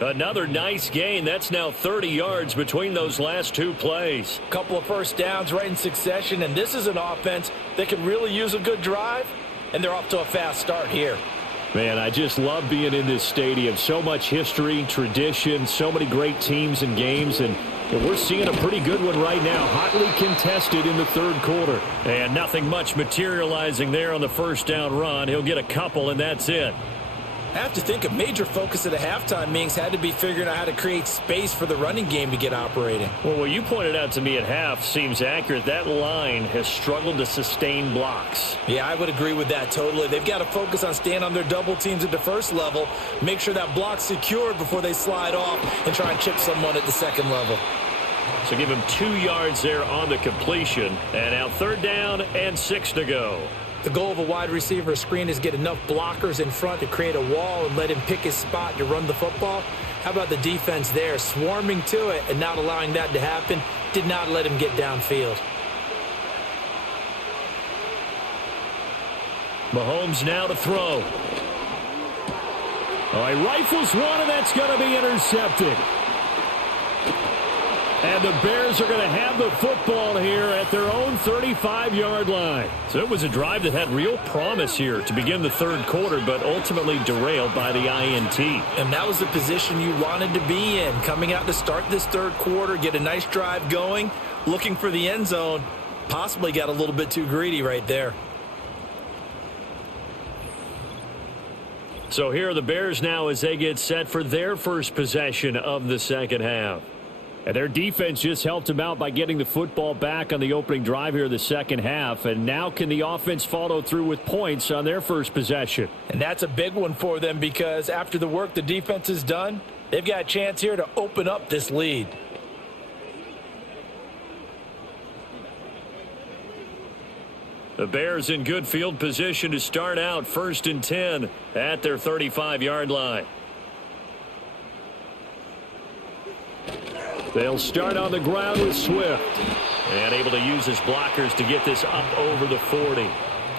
Another nice gain. That's now 30 yards between those last two plays. Couple of first downs right in succession, and this is an offense that could really use a good drive, and they're off to a fast start here. Man, I just love being in this stadium. So much history, tradition, so many great teams and games, and we're seeing a pretty good one right now. Hotly contested in the third quarter. And nothing much materializing there on the first down run. He'll get a couple, and that's it. I have to think a major focus of the halftime meetings had to be figuring out how to create space for the running game to get operating. Well, what you pointed out to me at half seems accurate. That line has struggled to sustain blocks. Yeah, I would agree with that totally. They've got to focus on staying on their double teams at the first level, make sure that block's secured before they slide off and try and chip someone at the second level. So give him 2 yards there on the completion. And now third down and 6 to go. The goal of a wide receiver screen is get enough blockers in front to create a wall and let him pick his spot to run the football. How about the defense there, swarming to it and not allowing that to happen? Did not let him get downfield. Mahomes now to throw. All right, rifles one, and that's going to be intercepted. And the Bears are going to have the football here at their own 35-yard line. So it was a drive that had real promise here to begin the third quarter, but ultimately derailed by the INT. And that was the position you wanted to be in, coming out to start this third quarter, get a nice drive going, looking for the end zone. Possibly got a little bit too greedy right there. So here are the Bears now as they get set for their first possession of the second half. And their defense just helped them out by getting the football back on the opening drive here in the second half. And now can the offense follow through with points on their first possession? And that's a big one for them because after the work the defense has done, they've got a chance here to open up this lead. The Bears in good field position to start out 1st and 10 at their 35-yard line. They'll start on the ground with Swift. And able to use his blockers to get this up over the 40.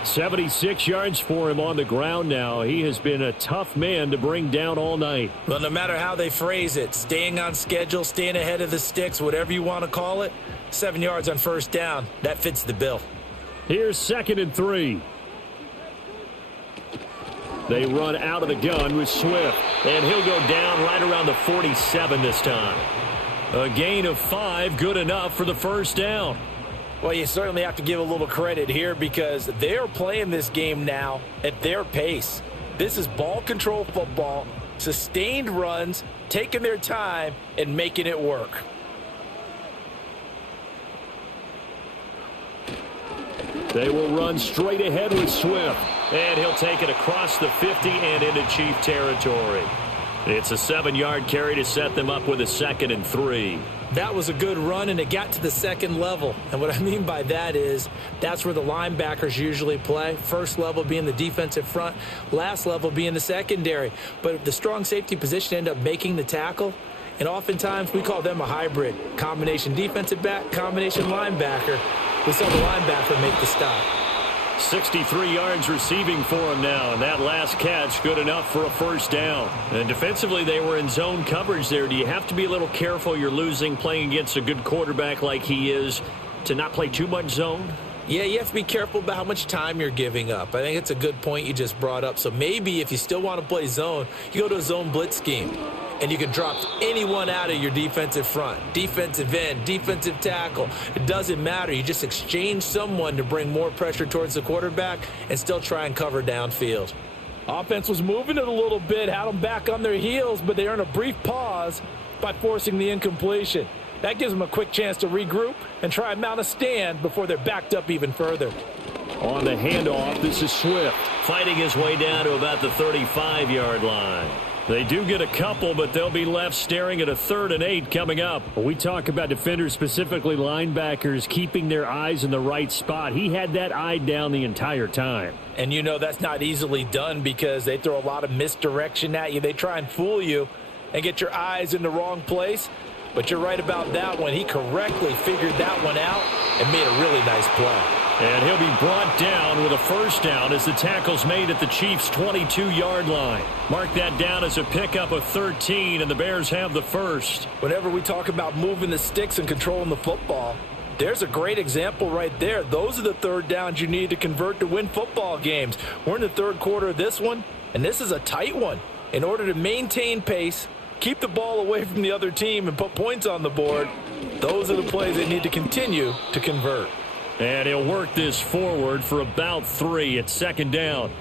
76 yards for him on the ground now. He has been a tough man to bring down all night. Well, no matter how they phrase it, staying on schedule, staying ahead of the sticks, whatever you want to call it, 7 yards on first down, that fits the bill. Here's 2nd and 3. They run out of the gun with Swift. And he'll go down right around the 47 this time. A gain of 5, good enough for the first down. Well, you certainly have to give a little credit here because they're playing this game now at their pace. This is ball control football, sustained runs, taking their time, and making it work. They will run straight ahead with Swift. And he'll take it across the 50 and into Chief territory. It's a 7-yard carry to set them up with a 2nd and 3. That was a good run, and it got to the second level. And what I mean by that is that's where the linebackers usually play. First level being the defensive front, last level being the secondary. But the strong safety position ended up making the tackle. And oftentimes we call them a hybrid. Combination defensive back, combination linebacker. We saw the linebacker make the stop. 63 yards receiving for him now, and that last catch good enough for a first down. And defensively, they were in zone coverage there. Do you have to be a little careful? You're losing playing against a good quarterback like he is to not play too much zone? Yeah, you have to be careful about how much time you're giving up. I think it's a good point you just brought up. So maybe if you still want to play zone, you go to a zone blitz scheme. And you can drop anyone out of your defensive front, defensive end, defensive tackle. It doesn't matter. You just exchange someone to bring more pressure towards the quarterback and still try and cover downfield. Offense was moving it a little bit, had them back on their heels, but they earned a brief pause by forcing the incompletion. That gives them a quick chance to regroup and try and mount a stand before they're backed up even further. On the handoff, this is Swift, fighting his way down to about the 35-yard line. They do get a couple, but they'll be left staring at a 3rd and 8 coming up. We talk about defenders, specifically linebackers, keeping their eyes in the right spot. He had that eye down the entire time. And you know that's not easily done because they throw a lot of misdirection at you. They try and fool you and get your eyes in the wrong place. But you're right about that one. He correctly figured that one out and made a really nice play. And he'll be brought down with a first down as the tackle's made at the Chiefs' 22-yard line. Mark that down as a pickup of 13, and the Bears have the first. Whenever we talk about moving the sticks and controlling the football, there's a great example right there. Those are the third downs you need to convert to win football games. We're in the third quarter of this one, and this is a tight one. In order to maintain pace, keep the ball away from the other team, and put points on the board, those are the plays they need to continue to convert. And he'll work this forward for about 3 at 2nd down.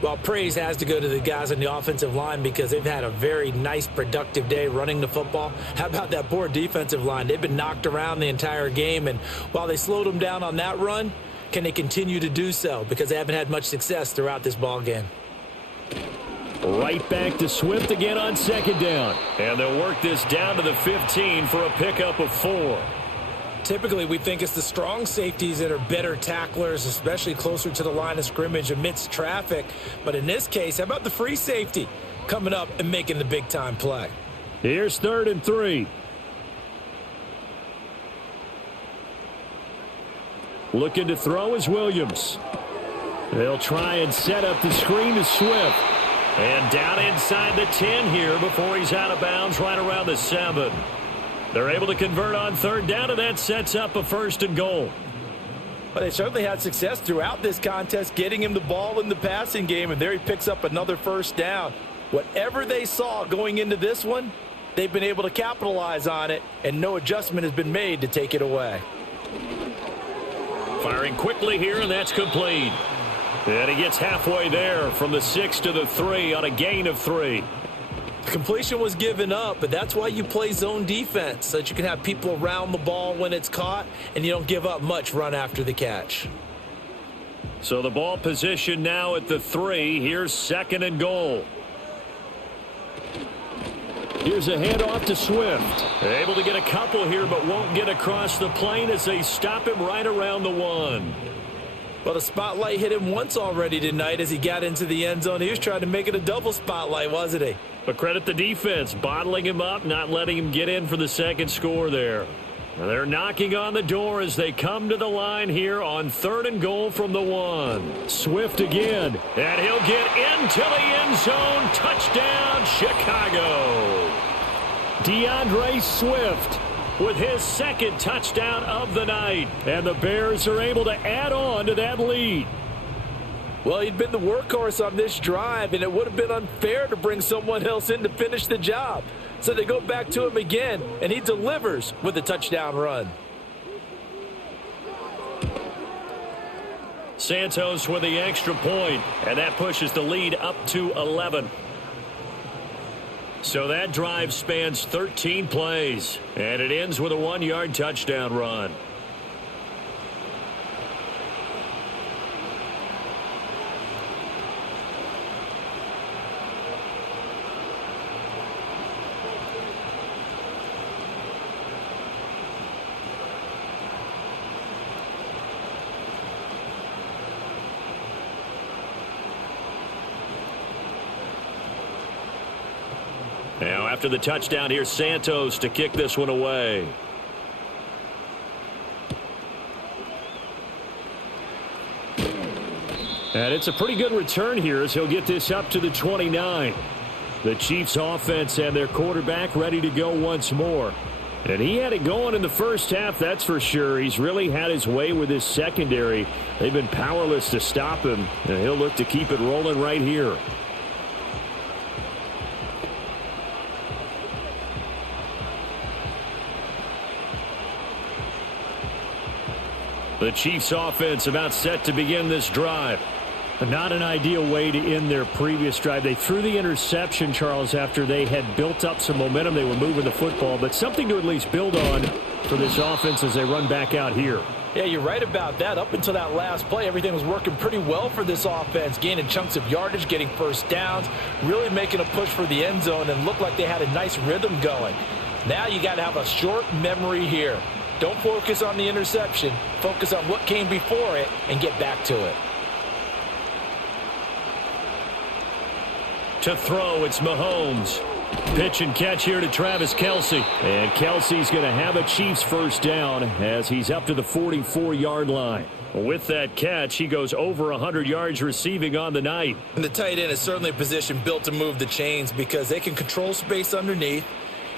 Well, praise has to go to the guys on the offensive line because they've had a very nice, productive day running the football. How about that poor defensive line? They've been knocked around the entire game, and while they slowed them down on that run, can they continue to do so? Because they haven't had much success throughout this ball game. Right back to Swift again on 2nd down. And they'll work this down to the 15 for a pickup of 4. Typically, we think it's the strong safeties that are better tacklers, especially closer to the line of scrimmage amidst traffic. But in this case, how about the free safety coming up and making the big-time play? Here's 3rd and 3. Looking to throw is Williams. They'll try and set up the screen to Swift. And down inside the 10 here before he's out of bounds right around the 7. They're able to convert on 3rd down, and that sets up a 1st and goal. Well, they certainly had success throughout this contest, getting him the ball in the passing game, and there he picks up another 1st down. Whatever they saw going into this one, they've been able to capitalize on it, and no adjustment has been made to take it away. Firing quickly here, and that's complete. And he gets halfway there from the 6 to the 3 on a gain of 3. Completion was given up, but that's why you play zone defense, so that you can have people around the ball when it's caught, and you don't give up much run after the catch. So the ball position now at the 3. Here's 2nd and goal. Here's a handoff to Swift. Able to get a couple here, but won't get across the plane as they stop him right around the 1. Well, the spotlight hit him once already tonight as he got into the end zone. He was trying to make it a double spotlight, wasn't he? But credit the defense, bottling him up, not letting him get in for the 2nd score there. They're knocking on the door as they come to the line here on 3rd and goal from the 1. Swift again, and he'll get into the end zone. Touchdown, Chicago. DeAndre Swift with his 2nd touchdown of the night. And the Bears are able to add on to that lead. Well, he'd been the workhorse on this drive, and it would have been unfair to bring someone else in to finish the job. So they go back to him again, and he delivers with a touchdown run. Santos with the extra point, and that pushes the lead up to 11. So that drive spans 13 plays, and it ends with a 1-yard touchdown run. Now, after the touchdown, here's Santos to kick this one away. And it's a pretty good return here as he'll get this up to the 29. The Chiefs offense and their quarterback ready to go once more. And he had it going in the first half, that's for sure. He's really had his way with his secondary. They've been powerless to stop him, and he'll look to keep it rolling right here. The Chiefs offense about set to begin this drive. Not an ideal way to end their previous drive. They threw the interception, Charles, after they had built up some momentum. They were moving the football, but something to at least build on for this offense as they run back out here. Yeah, you're right about that. Up until that last play, everything was working pretty well for this offense, gaining chunks of yardage, getting first downs, really making a push for the end zone, and looked like they had a nice rhythm going. Now you got to have a short memory here. Don't focus on the interception. Focus on what came before it and get back to it. To throw, it's Mahomes. Pitch and catch here to Travis Kelce. And Kelce's going to have a Chiefs first down as he's up to the 44-yard line. With that catch, he goes over 100 yards receiving on the night. And the tight end is certainly a position built to move the chains because they can control space underneath.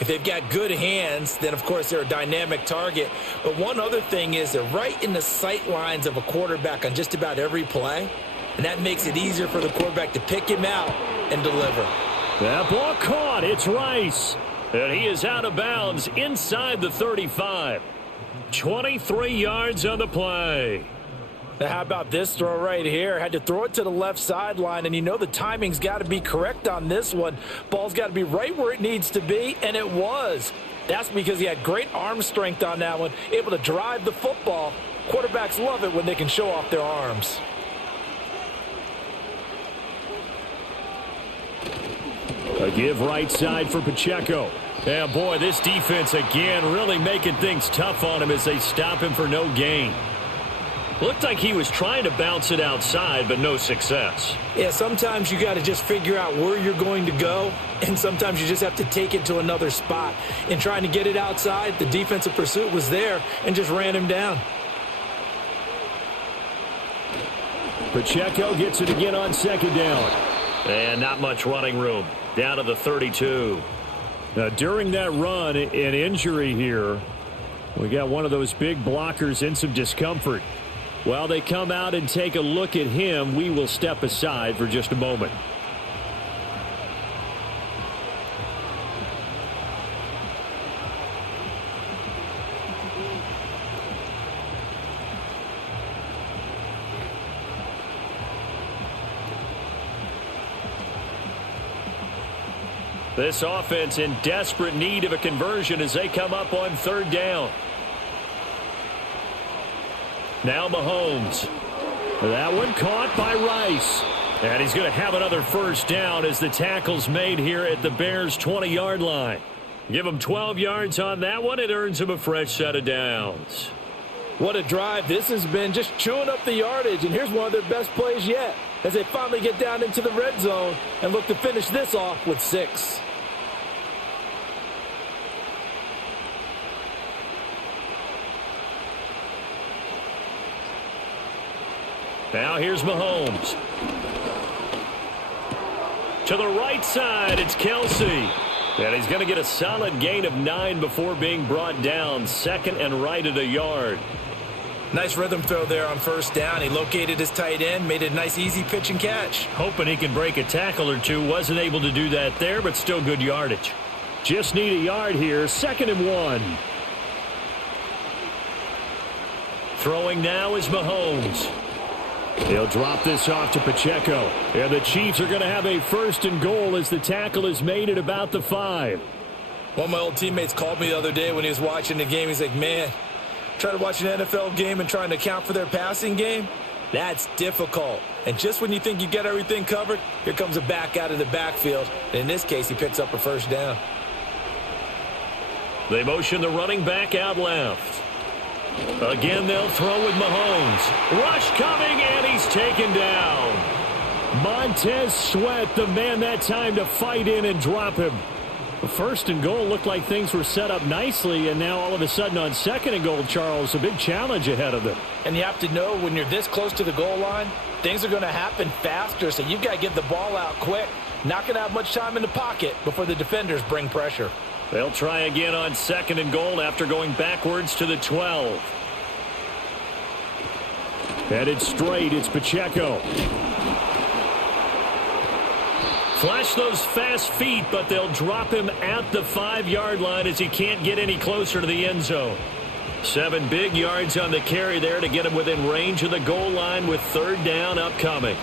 If they've got good hands, then, of course, they're a dynamic target. But one other thing is they're right in the sight lines of a quarterback on just about every play. And that makes it easier for the quarterback to pick him out and deliver. That ball caught. It's Rice. And he is out of bounds inside the 35. 23 yards on the play. Now, how about this throw right here? Had to throw it to the left sideline, and you know the timing's got to be correct on this one. Ball's got to be right where it needs to be, and it was. That's because he had great arm strength on that one, able to drive the football. Quarterbacks love it when they can show off their arms. A give right side for Pacheco. Yeah, boy, this defense again really making things tough on him as they stop him for no gain. Looked like he was trying to bounce it outside, but no success. Yeah, sometimes you got to just figure out where you're going to go, and sometimes you just have to take it to another spot. In trying to get it outside, the defensive pursuit was there and just ran him down. Pacheco gets it again on second down. And not much running room. Down to the 32. Now, during that run, an injury here. We got one of those big blockers in some discomfort. While they come out and take a look at him, we will step aside for just a moment. This offense in desperate need of a conversion as they come up on third down. Now Mahomes. That one caught by Rice. And he's going to have another first down as the tackle's made here at the Bears' 20-yard line. Give him 12 yards on that one. It earns him a fresh set of downs. What a drive this has been, just chewing up the yardage. And here's one of their best plays yet as they finally get down into the red zone and look to finish this off with 6. Now here's Mahomes. To the right side, it's Kelsey. And he's going to get a solid gain of 9 before being brought down. Second and right at a yard. Nice rhythm throw there on first down. He located his tight end, made a nice easy pitch and catch. Hoping he can break a tackle or two. Wasn't able to do that there, but still good yardage. Just need a yard here. 2nd and 1. Throwing now is Mahomes. He'll drop this off to Pacheco. And the Chiefs are going to have a 1st and goal as the tackle is made at about the 5. One of my old teammates called me the other day when he was watching the game. He's like, man, trying to watch an NFL game and trying to account for their passing game, that's difficult. And just when you think you get everything covered, here comes a back out of the backfield. And in this case, he picks up a first down. They motion the running back out left. Again, they'll throw with Mahomes. Rush coming, and he's taken down. Montez Sweat, the man that time to fight in and drop him. The 1st and goal looked like things were set up nicely, and now all of a sudden on 2nd and goal, Charles, a big challenge ahead of them. And you have to know when you're this close to the goal line, things are going to happen faster, so you've got to get the ball out quick. Not going to have much time in the pocket before the defenders bring pressure. They'll try again on 2nd and goal after going backwards to the 12. Headed straight, it's Pacheco. Flash those fast feet, but they'll drop him at the 5-yard line as he can't get any closer to the end zone. 7 big yards on the carry there to get him within range of the goal line with 3rd down upcoming.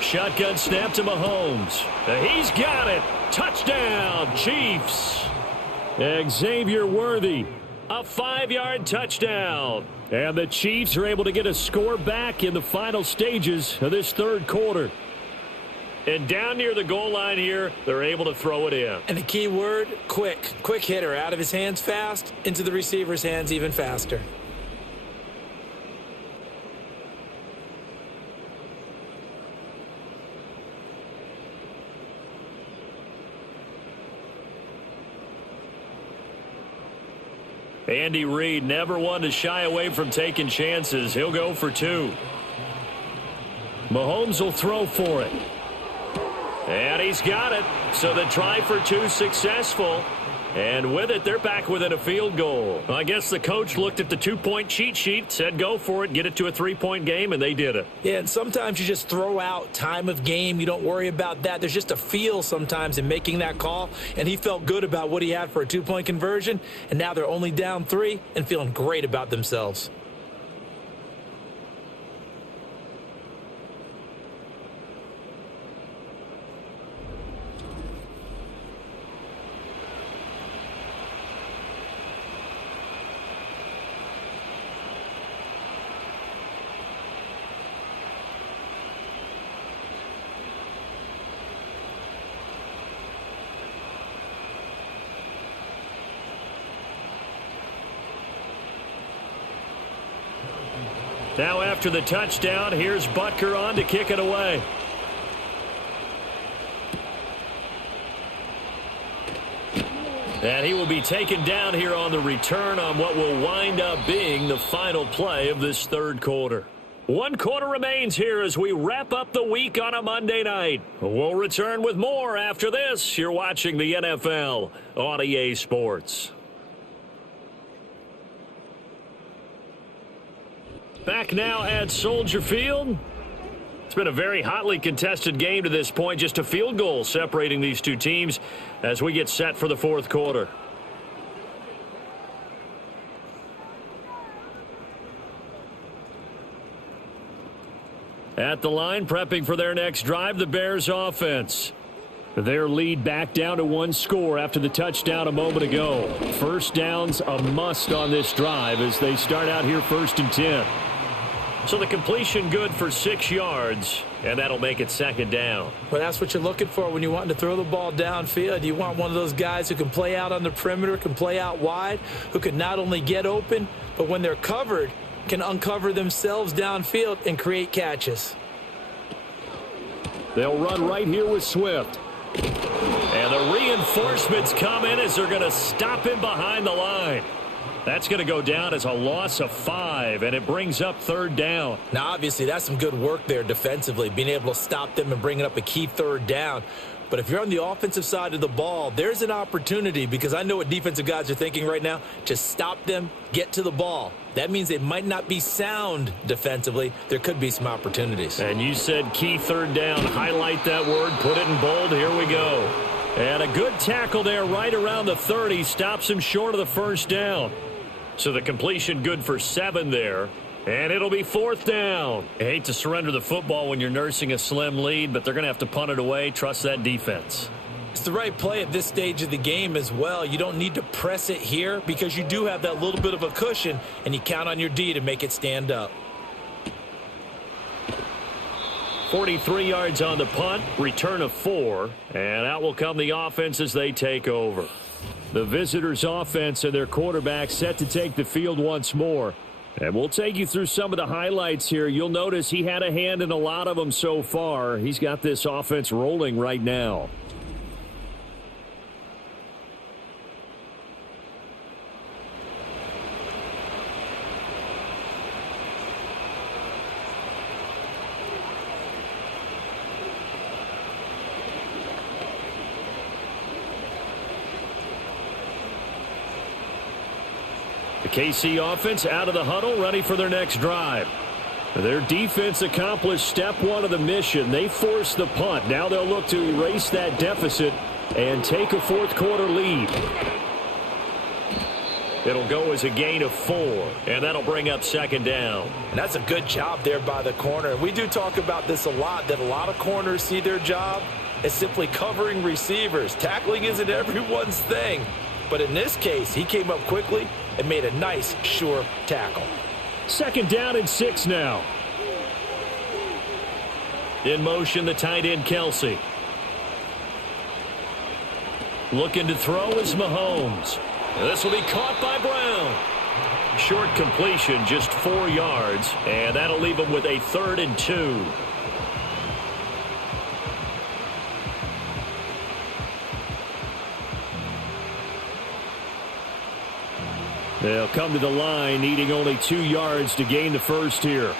Shotgun snap to Mahomes. He's got it. Touchdown, Chiefs. Xavier Worthy, a 5-yard touchdown. And the Chiefs are able to get a score back in the final stages of this 3rd quarter. And down near the goal line here, they're able to throw it in. And the key word, quick. Quick hitter, out of his hands fast, into the receiver's hands even faster. Andy Reid never one to shy away from taking chances. He'll go for 2. Mahomes will throw for it. And he's got it. So the try for 2 successful. And with it, they're back within a field goal. I guess the coach looked at the 2-point cheat sheet, said go for it, get it to a 3-point game, and they did it. Yeah, and sometimes you just throw out time of game. You don't worry about that. There's just a feel sometimes in making that call, and he felt good about what he had for a 2-point conversion, and now they're only down 3 and feeling great about themselves. Now after the touchdown, here's Butker on to kick it away. And he will be taken down here on the return on what will wind up being the final play of this 3rd quarter. 1 quarter remains here as we wrap up the week on a Monday night. We'll return with more after this. You're watching the NFL on EA Sports. Back now at Soldier Field. It's been a very hotly contested game to this point. Just a field goal separating these two teams as we get set for the 4th quarter. At the line, prepping for their next drive, the Bears offense. Their lead back down to one score after the touchdown a moment ago. First down's a must on this drive as they start out here 1st and 10. So the completion good for 6 yards, and that'll make it 2nd down. Well, that's what you're looking for when you want to throw the ball downfield. You want one of those guys who can play out on the perimeter, can play out wide, who can not only get open, but when they're covered, can uncover themselves downfield and create catches. They'll run right here with Swift. And the reinforcements come in as they're going to stop him behind the line. That's going to go down as a loss of 5, and it brings up 3rd down. Now, obviously, that's some good work there defensively, being able to stop them and bringing up a key 3rd down. But if you're on the offensive side of the ball, there's an opportunity, because I know what defensive guys are thinking right now. Just stop them, get to the ball. That means they might not be sound defensively. There could be some opportunities. And you said key 3rd down. Highlight that word, put it in bold. Here we go. And a good tackle there right around the 30. Stops him short of the 1st down. So the completion good for 7 there. And it'll be 4th down. I hate to surrender the football when you're nursing a slim lead, but they're going to have to punt it away. Trust that defense. It's the right play at this stage of the game as well. You don't need to press it here because you do have that little bit of a cushion, and you count on your D to make it stand up. 43 yards on the punt, return of 4, and out will come the offense as they take over. The visitors' offense and their quarterback set to take the field once more. And we'll take you through some of the highlights here. You'll notice he had a hand in a lot of them so far. He's got this offense rolling right now. The KC offense out of the huddle, ready for their next drive. Their defense accomplished step 1 of the mission. They forced the punt. Now they'll look to erase that deficit and take a 4th quarter lead. It'll go as a gain of 4, and that'll bring up 2nd down. And that's a good job there by the corner. We do talk about this a lot, that a lot of corners see their job as simply covering receivers. Tackling isn't everyone's thing. But in this case, he came up quickly and made a nice, sure tackle. 2nd down and 6 now. In motion, the tight end, Kelsey. Looking to throw is Mahomes. This will be caught by Brown. Short completion, just 4 yards, and that'll leave him with a 3rd and 2. They'll come to the line, needing only 2 yards to gain the first here.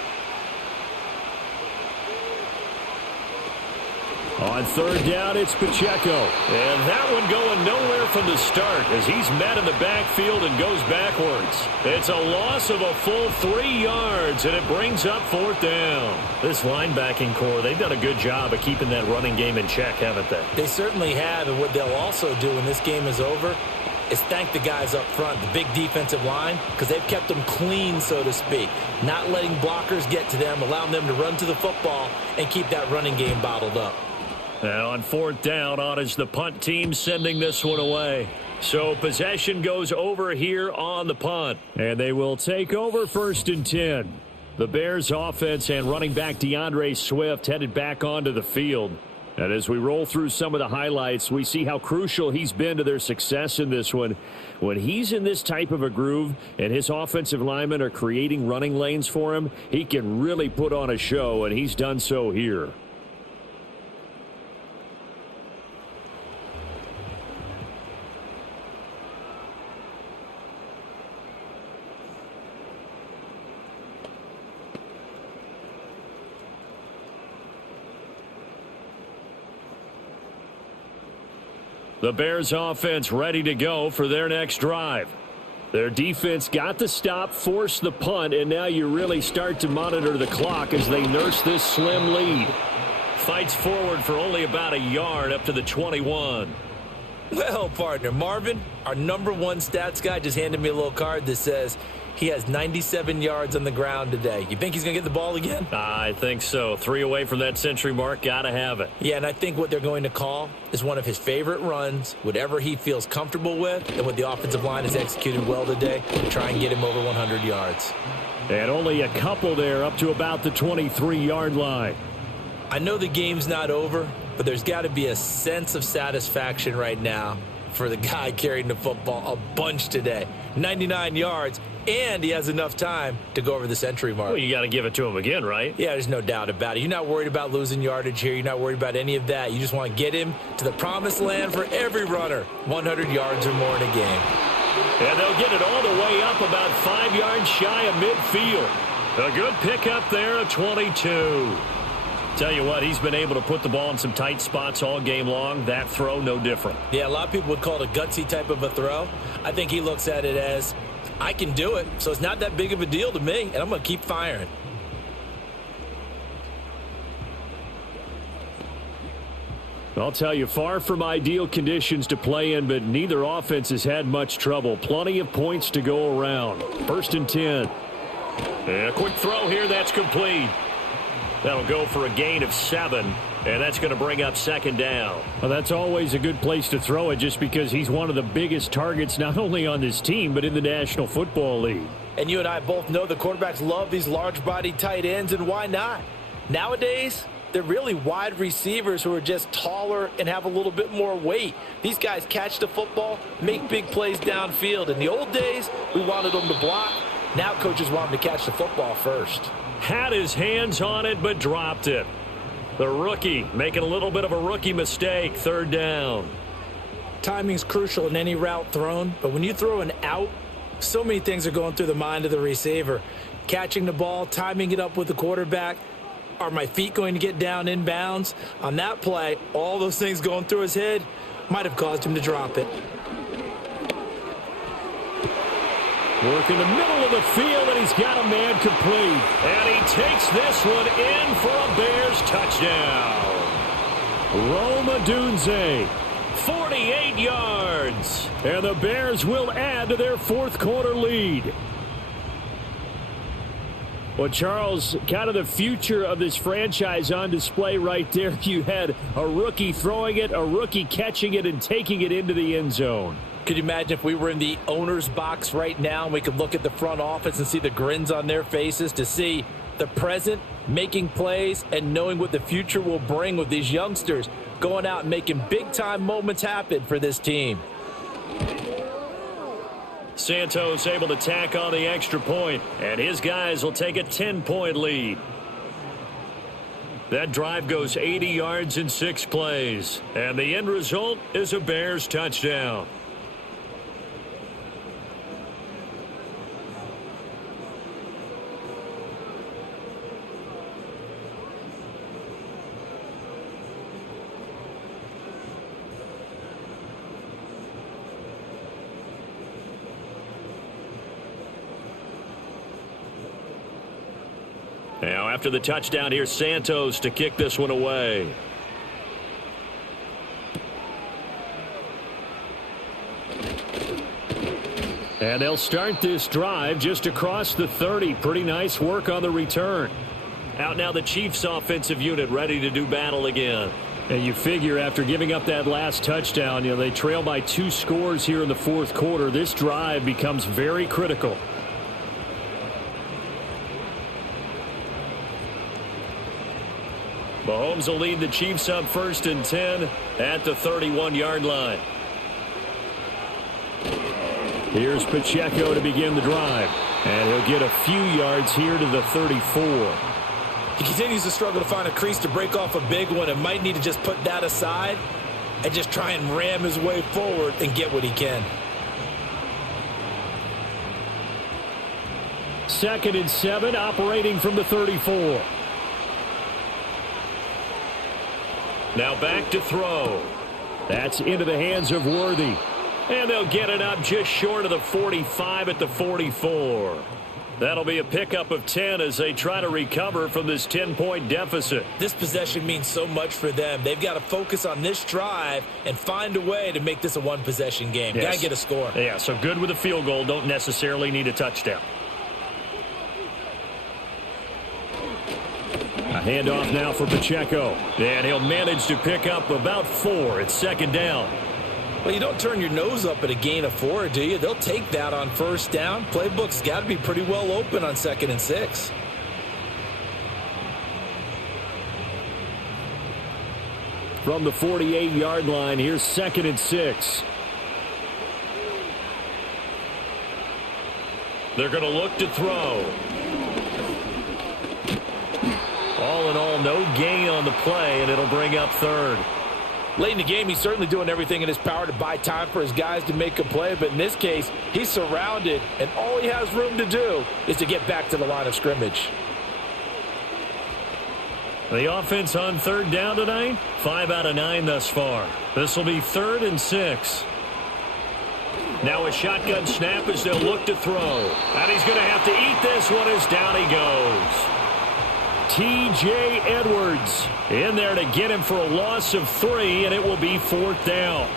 On 3rd down, it's Pacheco. And that one going nowhere from the start as he's met in the backfield and goes backwards. It's a loss of a full 3 yards, and it brings up 4th down. This linebacking core, they've done a good job of keeping that running game in check, haven't they? They certainly have, and what they'll also do when this game is over is thank the guys up front, the big defensive line, because they've kept them clean, so to speak. Not letting blockers get to them, allowing them to run to the football and keep that running game bottled up. Now on 4th down, on is the punt team sending this one away. So possession goes over here on the punt. And they will take over 1st and 10. The Bears offense and running back DeAndre Swift headed back onto the field. And as we roll through some of the highlights, we see how crucial he's been to their success in this one. When he's in this type of a groove and his offensive linemen are creating running lanes for him, he can really put on a show, and he's done so here. The Bears offense ready to go for their next drive. Their defense got the stop, forced the punt, and now you really start to monitor the clock as they nurse this slim lead. Fights forward for only about a yard up to the 21. Well, partner, Marvin, our #1 stats guy, just handed me a little card that says he has 97 yards on the ground today. You think he's going to get the ball again? I think so. 3 away from that century mark. Got to have it. Yeah, and I think what they're going to call is one of his favorite runs, whatever he feels comfortable with, and what the offensive line has executed well today, to try and get him over 100 yards. And only a couple there up to about the 23-yard line. I know the game's not over, but there's got to be a sense of satisfaction right now for the guy carrying the football a bunch today. 99 yards, and he has enough time to go over the century mark. Well, you got to give it to him again, right? Yeah, there's no doubt about it. You're not worried about losing yardage here. You're not worried about any of that. You just want to get him to the promised land for every runner, 100 yards or more in a game. And they'll get it all the way up about 5 yards shy of midfield. A good pickup there at 22. Tell you what, he's been able to put the ball in some tight spots all game long. That throw, no different. Yeah, a lot of people would call it a gutsy type of a throw. I think he looks at it as, I can do it, so it's not that big of a deal to me, and I'm going to keep firing. I'll tell you, far from ideal conditions to play in, but neither offense has had much trouble. Plenty of points to go around. 1st and 10. And a quick throw here, that's complete. That'll go for a gain of 7, and that's going to bring up 2nd down. Well, that's always a good place to throw it just because he's one of the biggest targets not only on this team but in the National Football League. And you and I both know the quarterbacks love these large-bodied tight ends, and why not? Nowadays, they're really wide receivers who are just taller and have a little bit more weight. These guys catch the football, make big plays downfield. In the old days, we wanted them to block. Now coaches want them to catch the football first. Had his hands on it, but dropped it. The rookie making a little bit of a rookie mistake. 3rd down. Timing's crucial in any route thrown, but when you throw an out, so many things are going through the mind of the receiver. Catching the ball, timing it up with the quarterback. Are my feet going to get down in bounds? On that play, all those things going through his head might have caused him to drop it. Work in the middle of the field, and he's got a man complete. And he takes this one in for a Bears touchdown. Rome Odunze, 48 yards. And the Bears will add to their 4th quarter lead. Well, Charles, kind of the future of this franchise on display right there. You had a rookie throwing it, a rookie catching it, and taking it into the end zone. Could you imagine if we were in the owner's box right now and we could look at the front office and see the grins on their faces to see the present making plays and knowing what the future will bring with these youngsters going out and making big-time moments happen for this team. Santos able to tack on the extra point, and his guys will take a 10-point lead. That drive goes 80 yards in 6 plays, and the end result is a Bears touchdown. Now, after the touchdown, here's Santos to kick this one away. And they'll start this drive just across the 30. Pretty nice work on the return. Out now the Chiefs offensive unit ready to do battle again. And you figure after giving up that last touchdown, they trail by 2 scores here in the 4th quarter. This drive becomes very critical. Mahomes will lead the Chiefs up 1st and 10 at the 31-yard line. Here's Pacheco to begin the drive. And he'll get a few yards here to the 34. He continues to struggle to find a crease to break off a big one and might need to just put that aside and just try and ram his way forward and get what he can. 2nd and 7, operating from the 34. Now back to throw. That's into the hands of Worthy. And they'll get it up just short of the 45 at the 44. That'll be a pickup of 10 as they try to recover from this 10-point deficit. This possession means so much for them. They've got to focus on this drive and find a way to make this a one-possession game. Yes. Got to get a score. Yeah, so good with a field goal. Don't necessarily need a touchdown. A handoff now for Pacheco. And he'll manage to pick up about 4. It's second down. Well, you don't turn your nose up at a gain of 4, do you? They'll take that on first down. Playbook's got to be pretty well open on 2nd and 6. From the 48-yard line, here's 2nd and 6. They're going to look to throw. All in all, no gain on the play, and it'll bring up 3rd. Late in the game, he's certainly doing everything in his power to buy time for his guys to make a play. But in this case, he's surrounded, and all he has room to do is to get back to the line of scrimmage. The offense on 3rd down tonight, 5 out of 9 thus far. This will be 3rd and 6. Now a shotgun snap as they'll look to throw. And he's going to have to eat this one as down he goes. T.J. Edwards in there to get him for a loss of 3, and it will be 4th down.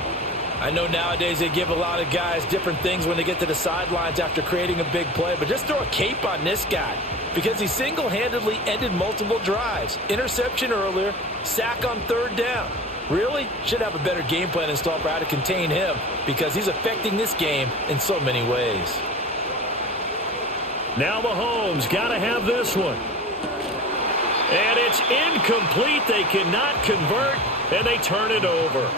I know nowadays they give a lot of guys different things when they get to the sidelines after creating a big play, but just throw a cape on this guy because he single-handedly ended multiple drives. Interception earlier, sack on 3rd down. Really? Should have a better game plan installed for how to contain him because he's affecting this game in so many ways. Now Mahomes got to have this one. And it's incomplete. They cannot convert, and they turn it over.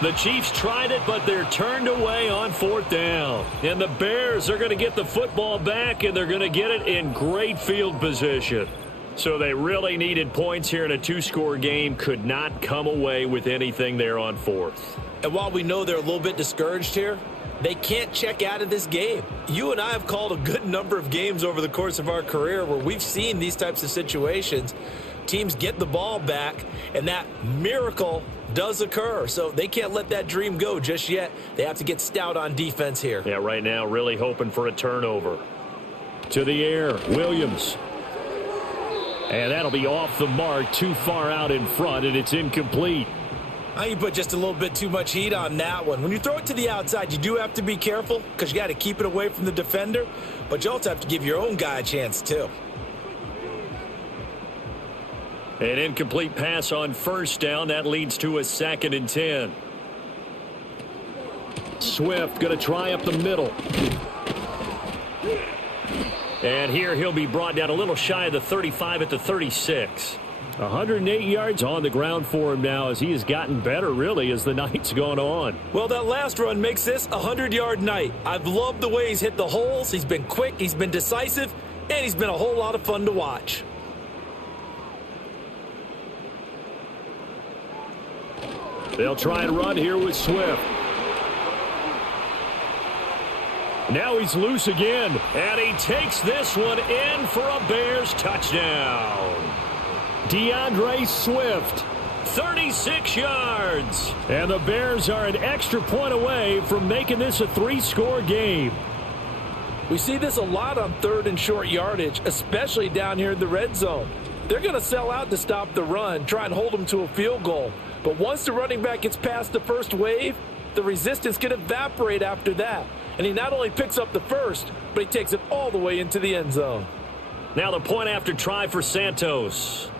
The Chiefs tried it, but they're turned away on 4th down. And the Bears are going to get the football back, and they're going to get it in great field position. So they really needed points here in a 2-score game. Could not come away with anything there on 4th. And while we know they're a little bit discouraged here, they can't check out of this game. You and I have called a good number of games over the course of our career where we've seen these types of situations. Teams get the ball back, and that miracle does occur. So they can't let that dream go just yet. They have to get stout on defense here. Yeah, right now really hoping for a turnover. To the air, Williams. And that'll be off the mark, too far out in front, and it's incomplete. You put just a little bit too much heat on that one. When you throw it to the outside, you do have to be careful because you got to keep it away from the defender, but you also have to give your own guy a chance too. An incomplete pass on 1st down. That leads to a 2nd and 10. Swift going to try up the middle. And here he'll be brought down a little shy of the 35 at the 36. 108 yards on the ground for him now as he has gotten better, really, as the night's gone on. Well, that last run makes this a 100-yard night. I've loved the way he's hit the holes. He's been quick, he's been decisive, and he's been a whole lot of fun to watch. They'll try and run here with Swift. Now he's loose again, and he takes this one in for a Bears touchdown. DeAndre Swift, 36 yards. And the Bears are an extra point away from making this a 3-score game. We see this a lot on 3rd and short yardage, especially down here in the red zone. They're going to sell out to stop the run, try and hold them to a field goal. But once the running back gets past the first wave, the resistance can evaporate after that. And he not only picks up the first, but he takes it all the way into the end zone. Now the point after try for Santos.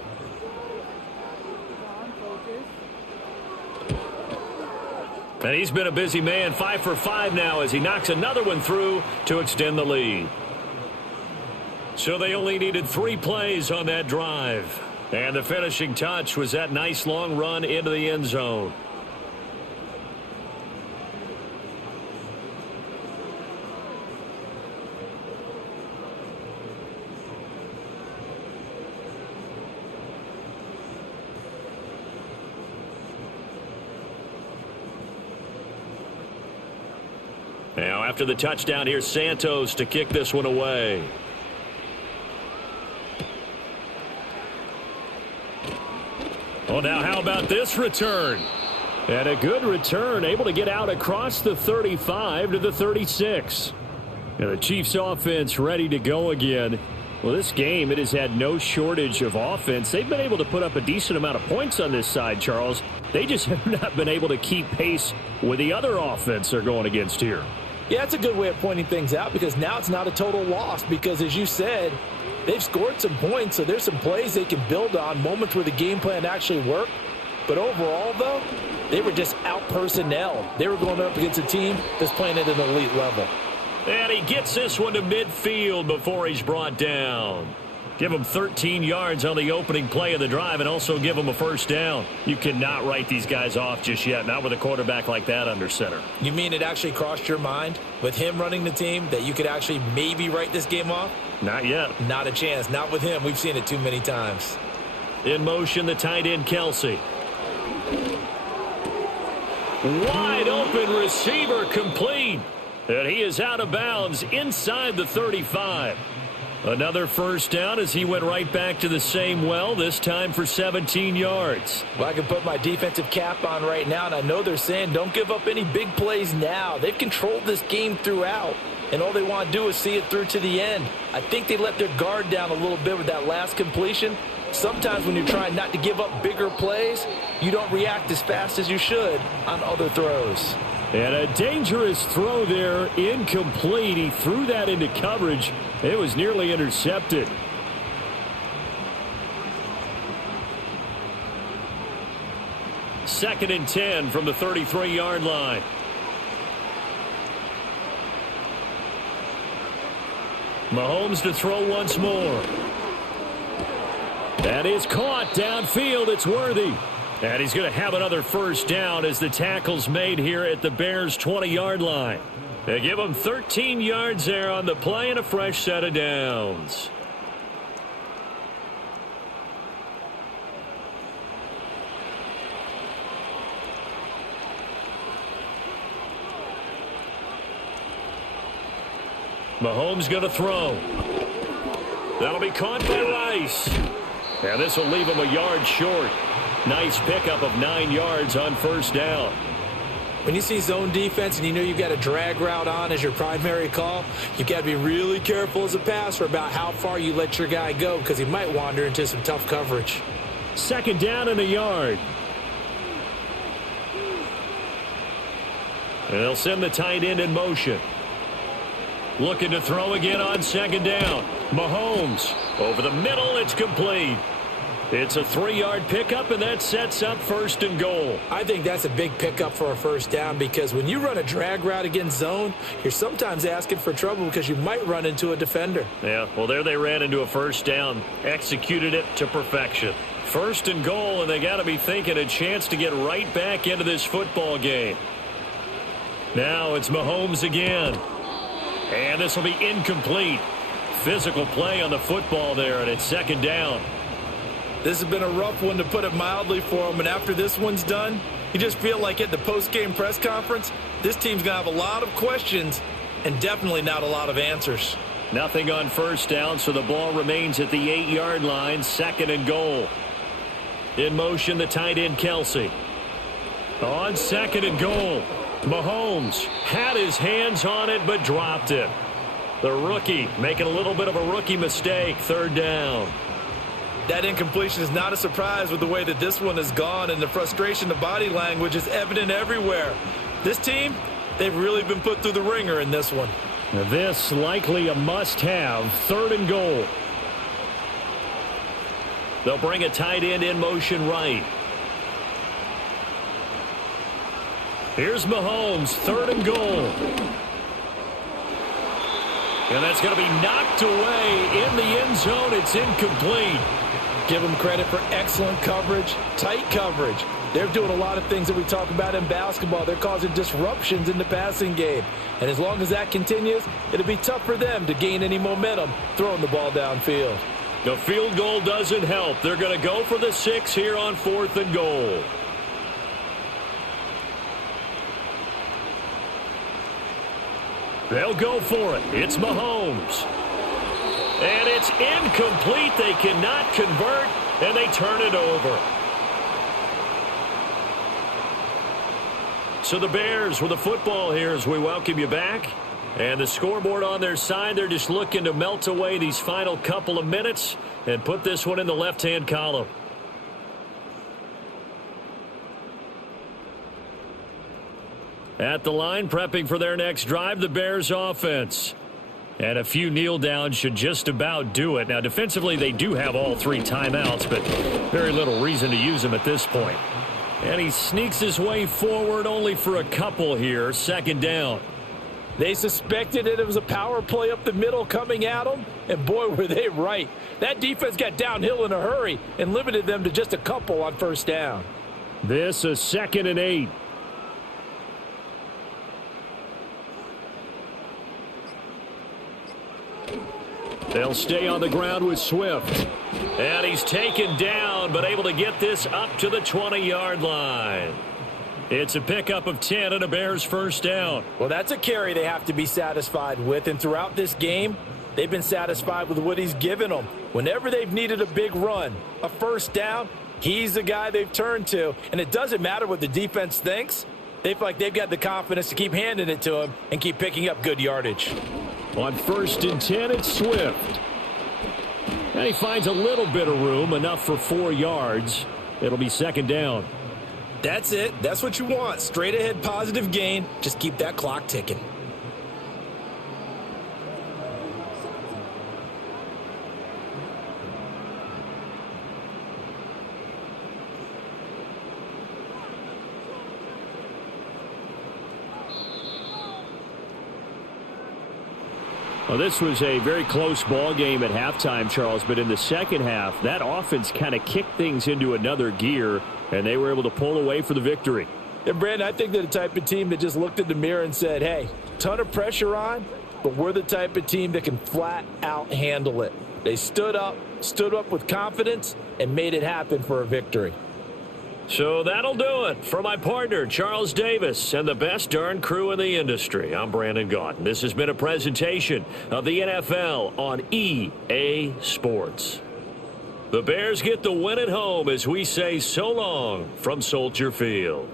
And he's been a busy man, 5 for 5 now as he knocks another one through to extend the lead. So they only needed 3 plays on that drive. And the finishing touch was that nice long run into the end zone. Now after the touchdown, here's Santos to kick this one away. Well, now how about this return? And a good return, able to get out across the 35 to the 36. And the Chiefs offense ready to go again. Well, this game, it has had no shortage of offense. They've been able to put up a decent amount of points on this side, Charles. They just have not been able to keep pace with the other offense they're going against here. Yeah, that's a good way of pointing things out because now it's not a total loss because, as you said, they've scored some points, so there's some plays they can build on, moments where the game plan actually worked. But overall, though, they were just out-personnel. They were going up against a team that's playing at an elite level. And he gets this one to midfield before he's brought down. Give him 13 yards on the opening play of the drive and also give him a first down. You cannot write these guys off just yet, not with a quarterback like that under center. You mean it actually crossed your mind with him running the team that you could actually maybe write this game off? Not yet. Not a chance. Not with him. We've seen it too many times. In motion, the tight end, Kelsey. Wide open receiver complete. And he is out of bounds inside the 35. Another first down as he went right back to the same well, this time for 17 yards. Well, I can put my defensive cap on right now, and I know they're saying don't give up any big plays now. They've controlled this game throughout, and all they want to do is see it through to the end. I think they let their guard down a little bit with that last completion. Sometimes when you're trying not to give up bigger plays, you don't react as fast as you should on other throws. And a dangerous throw there, incomplete. He threw that into coverage. It was nearly intercepted. Second and 10 from the 33-yard line. Mahomes to throw once more. That is caught downfield. It's Worthy. And he's going to have another first down as the tackle's made here at the Bears' 20-yard line. They give him 13 yards there on the play and a fresh set of downs. Mahomes going to throw. That'll be caught by Rice. And this will leave him a yard short. Nice pickup of 9 yards on first down. When you see zone defense and you know you've got a drag route on as your primary call, you've got to be really careful as a passer about how far you let your guy go because he might wander into some tough coverage. Second down and a yard. And they'll send the tight end in motion. Looking to throw again on second down. Mahomes over the middle. It's complete. It's a 3-yard pickup, and that sets up first and goal. I think that's a big pickup for a first down because when you run a drag route against zone, you're sometimes asking for trouble because you might run into a defender. Yeah, well, there they ran into a first down, executed it to perfection. First and goal, and they got to be thinking a chance to get right back into this football game. Now it's Mahomes again. And this will be incomplete. Physical play on the football there, and it's second down. This has been a rough one, to put it mildly, for him. And after this one's done, you just feel like at the post-game press conference, this team's going to have a lot of questions and definitely not a lot of answers. Nothing on first down, so the ball remains at the 8-yard line, second and goal. In motion, the tight end, Kelsey. On second and goal, Mahomes had his hands on it but dropped it. The rookie making a little bit of a rookie mistake, third down. That incompletion is not a surprise with the way that this one has gone, and the frustration, the body language is evident everywhere. This team, they've really been put through the ringer in this one. This likely a must-have, third and goal. They'll bring a tight end in motion right. Here's Mahomes, third and goal. And that's going to be knocked away in the end zone. It's incomplete. Give them credit for excellent coverage, tight coverage. They're doing a lot of things that we talk about in basketball. They're causing disruptions in the passing game. And as long as that continues, it'll be tough for them to gain any momentum throwing the ball downfield. The field goal doesn't help. They're going to go for the 6 here on fourth and goal. They'll go for it. It's Mahomes. And it's incomplete. They cannot convert, and they turn it over. So the Bears with the football here as we welcome you back. And the scoreboard on their side, they're just looking to melt away these final couple of minutes and put this one in the left-hand column. At the line, prepping for their next drive, the Bears offense. And a few kneel downs should just about do it. Now, defensively, they do have all 3 timeouts, but very little reason to use them at this point. And he sneaks his way forward only for a couple here. 2nd down. They suspected it was a power play up the middle coming at them, and boy, were they right. That defense got downhill in a hurry and limited them to just a couple on 1st down. This is 2nd and 8. They'll stay on the ground with Swift. And he's taken down, but able to get this up to the 20-yard line. It's a pickup of 10 and a Bears 1st down. Well, that's a carry they have to be satisfied with, and throughout this game, they've been satisfied with what he's given them. Whenever they've needed a big run, a 1st down, he's the guy they've turned to, and it doesn't matter what the defense thinks. They feel like they've got the confidence to keep handing it to him and keep picking up good yardage. On 1st and 10, it's Swift. And he finds a little bit of room, enough for 4 yards. It'll be 2nd down. That's it. That's what you want. Straight ahead positive gain. Just keep that clock ticking. Well, this was a very close ball game at halftime, Charles, but in the 2nd half, that offense kind of kicked things into another gear, and they were able to pull away for the victory. And, Brandon, I think they're the type of team that just looked in the mirror and said, hey, ton of pressure on, but we're the type of team that can flat out handle it. They stood up with confidence, and made it happen for a victory. So that'll do it for my partner, Charles Davis, and the best darn crew in the industry. I'm Brandon Gaudin. This has been a presentation of the NFL on EA Sports. The Bears get the win at home as we say so long from Soldier Field.